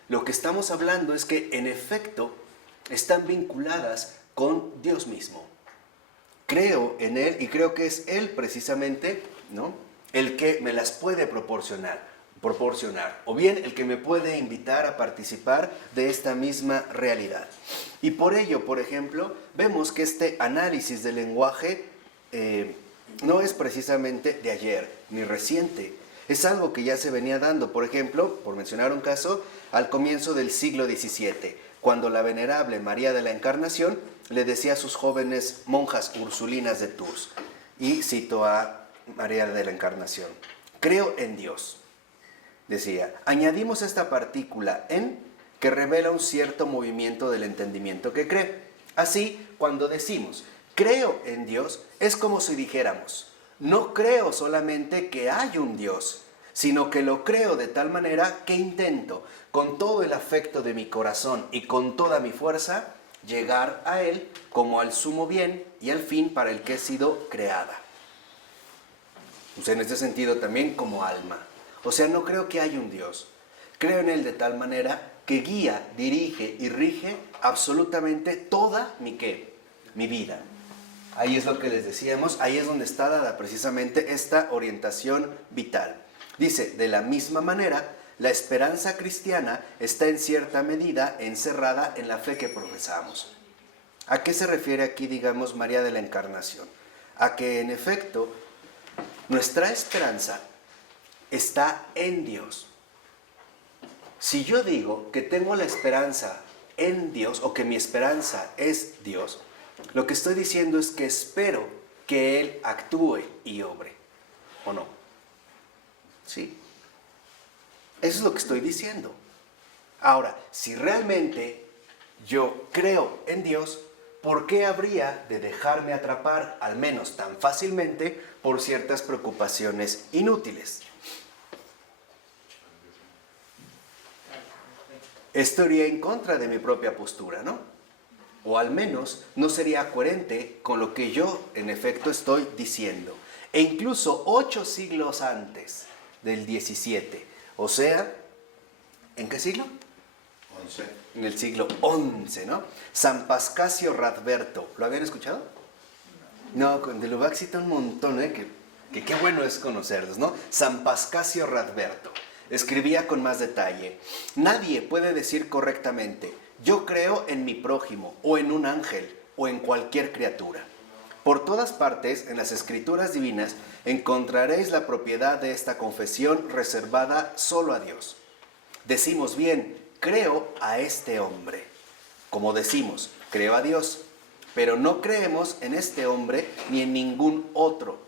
lo que estamos hablando es que, en efecto, están vinculadas con Dios mismo. Creo en Él y creo que es Él precisamente, ¿no?, el que me las puede proporcionar, o bien el que me puede invitar a participar de esta misma realidad. Y por ello, por ejemplo, vemos que este análisis del lenguaje no es precisamente de ayer ni reciente. Es algo que ya se venía dando, por ejemplo, por mencionar un caso, al comienzo del siglo XVII, cuando la venerable María de la Encarnación le decía a sus jóvenes monjas ursulinas de Tours, y cito a María de la Encarnación. Creo en Dios. Decía, añadimos esta partícula en que revela un cierto movimiento del entendimiento que cree. Así, cuando decimos, creo en Dios, es como si dijéramos, no creo solamente que hay un Dios, sino que lo creo de tal manera que intento, con todo el afecto de mi corazón y con toda mi fuerza, llegar a Él como al sumo bien y al fin para el que he sido creada. O sea, en este sentido también como alma. O sea, no creo que haya un Dios. Creo en Él de tal manera que guía, dirige y rige absolutamente toda mi vida. Ahí es lo que les decíamos, ahí es donde está dada precisamente esta orientación vital. Dice, de la misma manera, la esperanza cristiana está en cierta medida encerrada en la fe que profesamos. ¿A qué se refiere aquí, digamos, María de la Encarnación? A que, en efecto, nuestra esperanza está en Dios. Si yo digo que tengo la esperanza en Dios o que mi esperanza es Dios, lo que estoy diciendo es que espero que Él actúe y obre, ¿o no? ¿Sí? Eso es lo que estoy diciendo. Ahora, si realmente yo creo en Dios, ¿por qué habría de dejarme atrapar, al menos tan fácilmente, por ciertas preocupaciones inútiles? Esto iría en contra de mi propia postura, ¿no? O al menos no sería coherente con lo que yo, en efecto, estoy diciendo. E incluso 8 siglos antes del 17. O sea, ¿en qué siglo? 11. En el siglo XI, ¿no? San Pascasio Radberto. ¿Lo habían escuchado? No, de Lubac cita un montón, ¿eh? Que qué bueno es conocerlos, ¿no? San Pascasio Radberto. Escribía con más detalle. Nadie puede decir correctamente, yo creo en mi prójimo, o en un ángel, o en cualquier criatura. Por todas partes, en las escrituras divinas, encontraréis la propiedad de esta confesión reservada solo a Dios. Decimos bien, creo a este hombre. Como decimos, creo a Dios, pero no creemos en este hombre ni en ningún otro.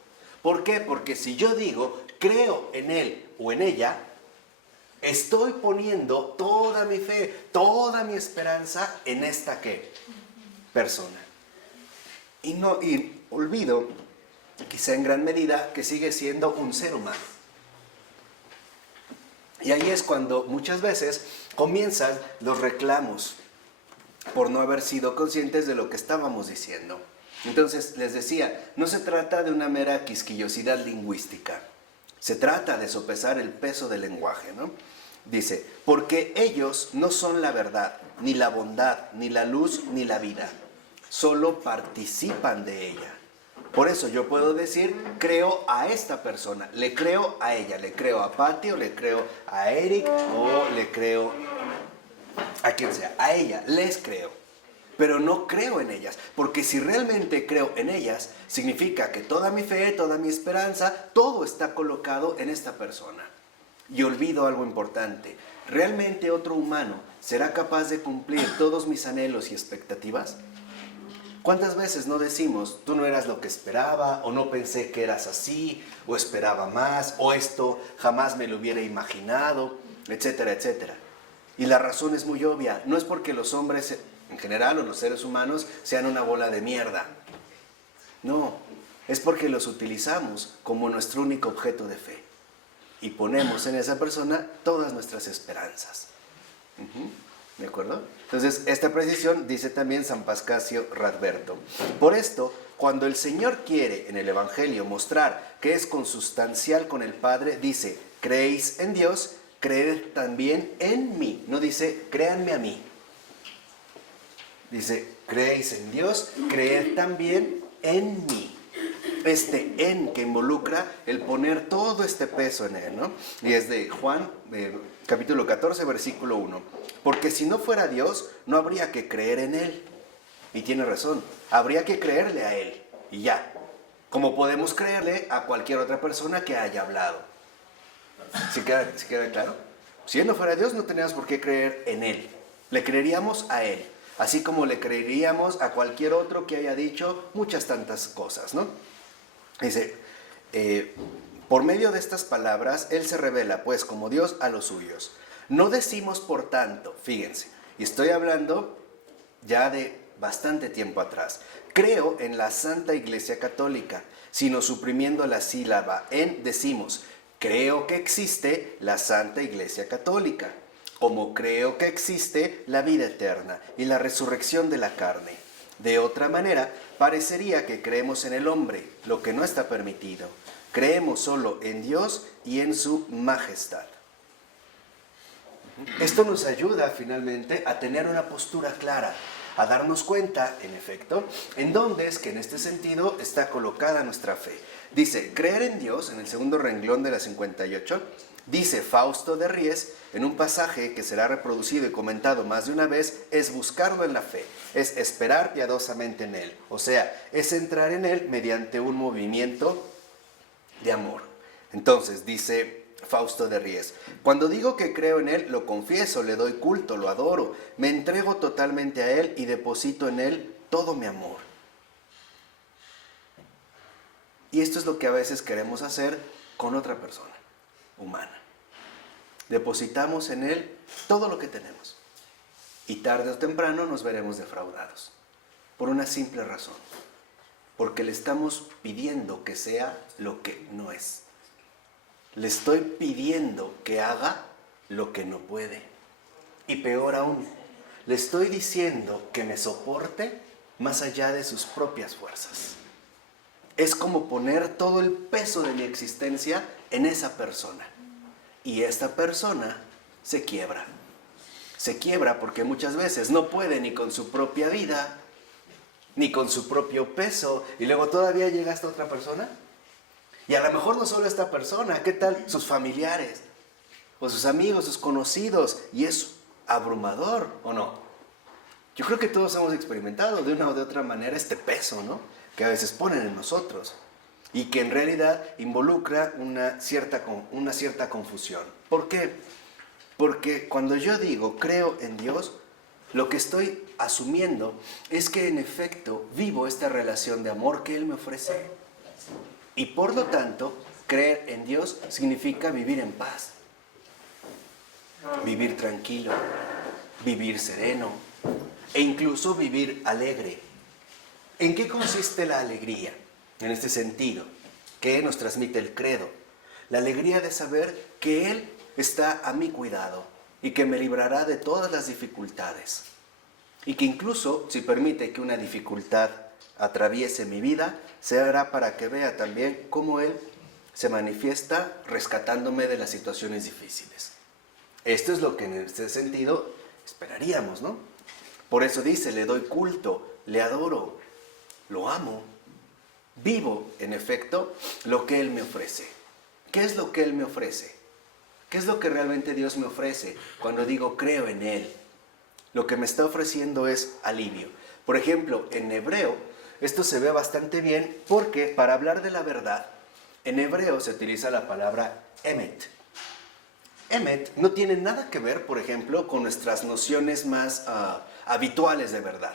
¿Por qué? Porque si yo digo, creo en él o en ella, estoy poniendo toda mi fe, toda mi esperanza en esta ¿qué? Persona. Y olvido, quizá en gran medida, que sigue siendo un ser humano. Y ahí es cuando muchas veces comienzan los reclamos por no haber sido conscientes de lo que estábamos diciendo. Entonces, les decía, no se trata de una mera quisquillosidad lingüística. Se trata de sopesar el peso del lenguaje, ¿no? Dice, porque ellos no son la verdad, ni la bondad, ni la luz, ni la vida. Solo participan de ella. Por eso yo puedo decir, creo a esta persona, le creo a ella, le creo a Patti, o le creo a Eric, o le creo a quien sea, a ella, les creo. Pero no creo en ellas, porque si realmente creo en ellas, significa que toda mi fe, toda mi esperanza, todo está colocado en esta persona. Y olvido algo importante, ¿realmente otro humano será capaz de cumplir todos mis anhelos y expectativas? ¿Cuántas veces no decimos, tú no eras lo que esperaba, o no pensé que eras así, o esperaba más, o esto jamás me lo hubiera imaginado, etcétera, etcétera? Y la razón es muy obvia, no es porque los hombres en general o los seres humanos sean una bola de mierda. No, es porque los utilizamos como nuestro único objeto de fe. Y ponemos en esa persona todas nuestras esperanzas. ¿De acuerdo? Entonces, esta precisión dice también San Pascasio Radberto. Por esto, cuando el Señor quiere en el Evangelio mostrar que es consustancial con el Padre, dice, ¿creéis en Dios? Creed también en mí. No dice, créanme a mí. Dice, ¿creéis en Dios? Creed también en mí. Este en que involucra el poner todo este peso en él, ¿no? Y es de Juan, capítulo 14, versículo 1. Porque si no fuera Dios, no habría que creer en Él. Y tiene razón, habría que creerle a Él, y ya. Como podemos creerle a cualquier otra persona que haya hablado. ¿Sí queda claro? Si Él no fuera Dios, no teníamos por qué creer en Él. Le creeríamos a Él, así como le creeríamos a cualquier otro que haya dicho muchas tantas cosas, ¿no? Dice, por medio de estas palabras, Él se revela, pues, como Dios a los suyos. No decimos, por tanto, fíjense, y estoy hablando ya de bastante tiempo atrás, creo en la Santa Iglesia Católica, sino suprimiendo la sílaba en, decimos, creo que existe la Santa Iglesia Católica, como creo que existe la vida eterna y la resurrección de la carne. De otra manera, parecería que creemos en el hombre, lo que no está permitido. Creemos solo en Dios y en su majestad. Esto nos ayuda finalmente a tener una postura clara, a darnos cuenta, en efecto, en dónde es que en este sentido está colocada nuestra fe. Dice, creer en Dios, en el segundo renglón de la 58, dice Fausto de Ries, en un pasaje que será reproducido y comentado más de una vez, es buscarlo en la fe, es esperar piadosamente en Él. O sea, es entrar en Él mediante un movimiento de amor. Entonces, dice Fausto de Ries, cuando digo que creo en Él, lo confieso, le doy culto, lo adoro, me entrego totalmente a Él y deposito en Él todo mi amor. Y esto es lo que a veces queremos hacer con otra persona humana. Depositamos en Él todo lo que tenemos. Y tarde o temprano nos veremos defraudados. Por una simple razón. Porque le estamos pidiendo que sea lo que no es. Le estoy pidiendo que haga lo que no puede. Y peor aún, le estoy diciendo que me soporte más allá de sus propias fuerzas. Es como poner todo el peso de mi existencia en esa persona. Y esta persona se quiebra. Se quiebra porque muchas veces no puede ni con su propia vida, ni con su propio peso. Y luego todavía llega esta otra persona. Y a lo mejor no solo esta persona, ¿qué tal sus familiares? O sus amigos, sus conocidos. Y es abrumador, ¿o no? Yo creo que todos hemos experimentado de una o de otra manera este peso, ¿no? Que a veces ponen en nosotros. Y que en realidad involucra una cierta confusión. ¿Por qué? Porque cuando yo digo creo en Dios, lo que estoy asumiendo es que en efecto vivo esta relación de amor que Él me ofrece. Y por lo tanto, creer en Dios significa vivir en paz, vivir tranquilo, vivir sereno e incluso vivir alegre. ¿En qué consiste la alegría? En este sentido, ¿qué nos transmite el credo? La alegría de saber que Él está a mi cuidado y que me librará de todas las dificultades. Y que incluso, si permite que una dificultad atraviese mi vida, se hará para que vea también cómo Él se manifiesta rescatándome de las situaciones difíciles. Esto es lo que en este sentido esperaríamos, ¿no? Por eso dice, le doy culto, le adoro, lo amo. Vivo, en efecto, lo que Él me ofrece. ¿Qué es lo que Él me ofrece? ¿Qué es lo que realmente Dios me ofrece cuando digo creo en Él? Lo que me está ofreciendo es alivio. Por ejemplo, en hebreo, esto se ve bastante bien porque para hablar de la verdad, en hebreo se utiliza la palabra emet. Emet no tiene nada que ver, por ejemplo, con nuestras nociones más habituales de verdad.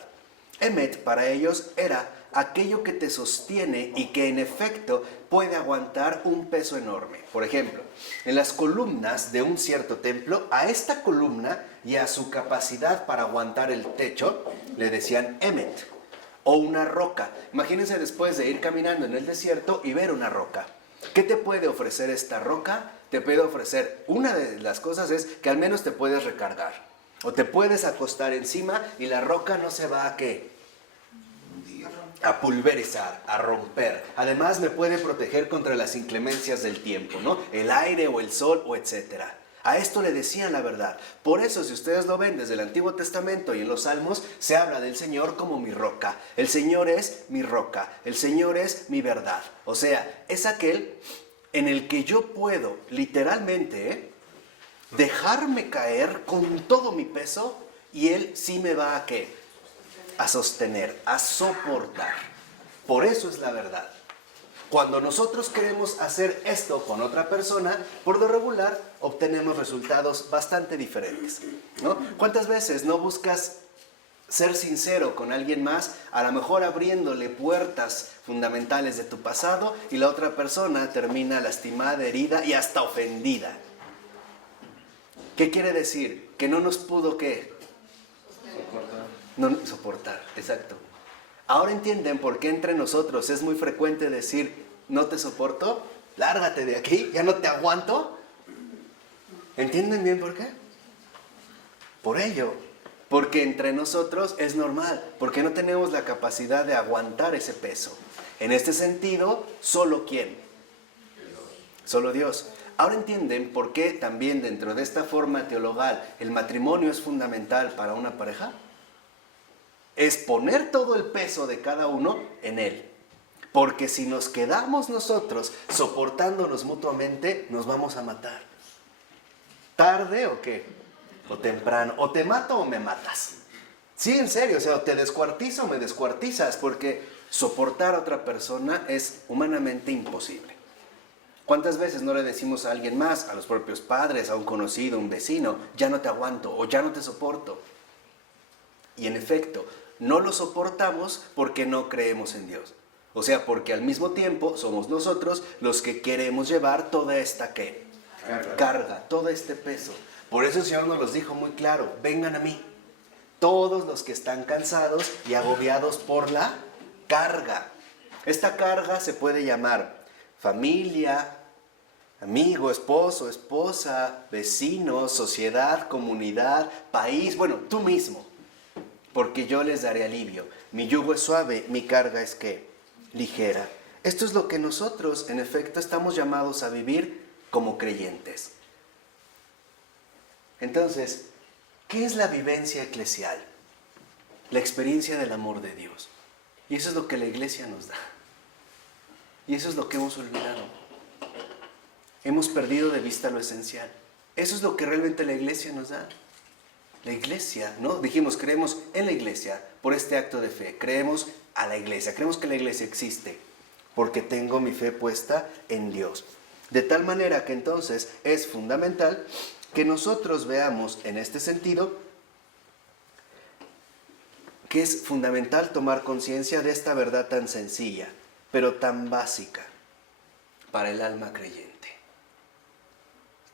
Emet para ellos era aquello que te sostiene y que en efecto puede aguantar un peso enorme. Por ejemplo, en las columnas de un cierto templo, a esta columna y a su capacidad para aguantar el techo le decían emet o una roca. Imagínense después de ir caminando en el desierto y ver una roca. ¿Qué te puede ofrecer esta roca? Te puede ofrecer, una de las cosas es que al menos te puedes recargar. O te puedes acostar encima y la roca no se va a ¿qué? A pulverizar, a romper. Además me puede proteger contra las inclemencias del tiempo, ¿no? El aire o el sol o etcétera. A esto le decían la verdad. Por eso, si ustedes lo ven desde el Antiguo Testamento y en los Salmos, se habla del Señor como mi roca. El Señor es mi roca. El Señor es mi verdad. O sea, es aquel en el que yo puedo literalmente dejarme caer con todo mi peso y Él sí me va a ¿qué? A sostener, a soportar. Por eso es la verdad. Cuando nosotros queremos hacer esto con otra persona, por lo regular obtenemos resultados bastante diferentes, ¿no? ¿Cuántas veces no buscas ser sincero con alguien más, a lo mejor abriéndole puertas fundamentales de tu pasado y la otra persona termina lastimada, herida y hasta ofendida. ¿Qué quiere decir? Que no nos pudo, ¿qué? Soportar, exacto. Ahora entienden por qué entre nosotros es muy frecuente decir, no te soporto, lárgate de aquí, ya no te aguanto. ¿Entienden bien por qué? Por ello, porque entre nosotros es normal, porque no tenemos la capacidad de aguantar ese peso. En este sentido, ¿solo quién? Solo Dios. Ahora entienden por qué también dentro de esta forma teologal el matrimonio es fundamental para una pareja. Es poner todo el peso de cada uno en él. Porque si nos quedamos nosotros soportándonos mutuamente, nos vamos a matar. ¿Tarde o qué? O temprano. O te mato o me matas. Sí, en serio, o sea, o te descuartizo o me descuartizas, porque soportar a otra persona es humanamente imposible. ¿Cuántas veces no le decimos a alguien más, a los propios padres, a un conocido, a un vecino, ya no te aguanto o ya no te soporto? Y en efecto, no lo soportamos porque no creemos en Dios. O sea, porque al mismo tiempo somos nosotros los que queremos llevar toda esta ¿qué? Carga, todo este peso. Por eso el Señor nos los dijo muy claro, vengan a mí, todos los que están cansados y agobiados por la carga. Esta carga se puede llamar familia, amigo, esposo, esposa, vecino, sociedad, comunidad, país, bueno, tú mismo. Porque yo les daré alivio. Mi yugo es suave, mi carga es ¿qué? Ligera. Esto es lo que nosotros, en efecto, estamos llamados a vivir como creyentes. Entonces, ¿qué es la vivencia eclesial? La experiencia del amor de Dios. Y eso es lo que la iglesia nos da. Y eso es lo que hemos olvidado. Hemos perdido de vista lo esencial. Eso es lo que realmente la iglesia nos da. La iglesia, ¿no? Dijimos, creemos en la iglesia por este acto de fe. Creemos a la iglesia. Creemos que la iglesia existe porque tengo mi fe puesta en Dios. De tal manera que entonces es fundamental que nosotros veamos en este sentido que es fundamental tomar conciencia de esta verdad tan sencilla, pero tan básica para el alma creyente.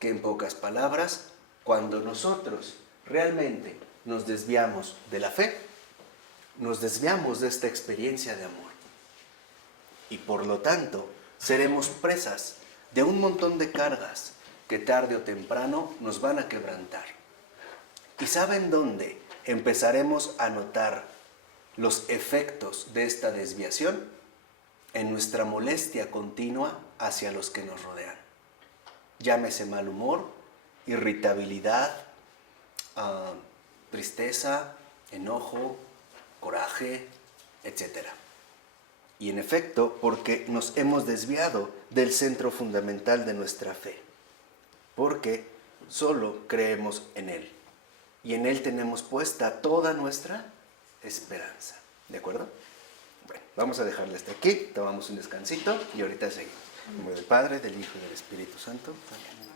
Que en pocas palabras, cuando nosotros realmente nos desviamos de la fe, nos desviamos de esta experiencia de amor. Y por lo tanto, seremos presas de un montón de cargas que tarde o temprano nos van a quebrantar. ¿Y saben dónde empezaremos a notar los efectos de esta desviación? En nuestra molestia continua hacia los que nos rodean. Llámese mal humor, irritabilidad, tristeza, enojo, coraje, etc. Y en efecto, porque nos hemos desviado del centro fundamental de nuestra fe. Porque solo creemos en Él. Y en Él tenemos puesta toda nuestra esperanza. ¿De acuerdo? Bueno, vamos a dejarle hasta aquí. Tomamos un descansito y ahorita seguimos. En nombre del Padre, del Hijo y del Espíritu Santo. Amén.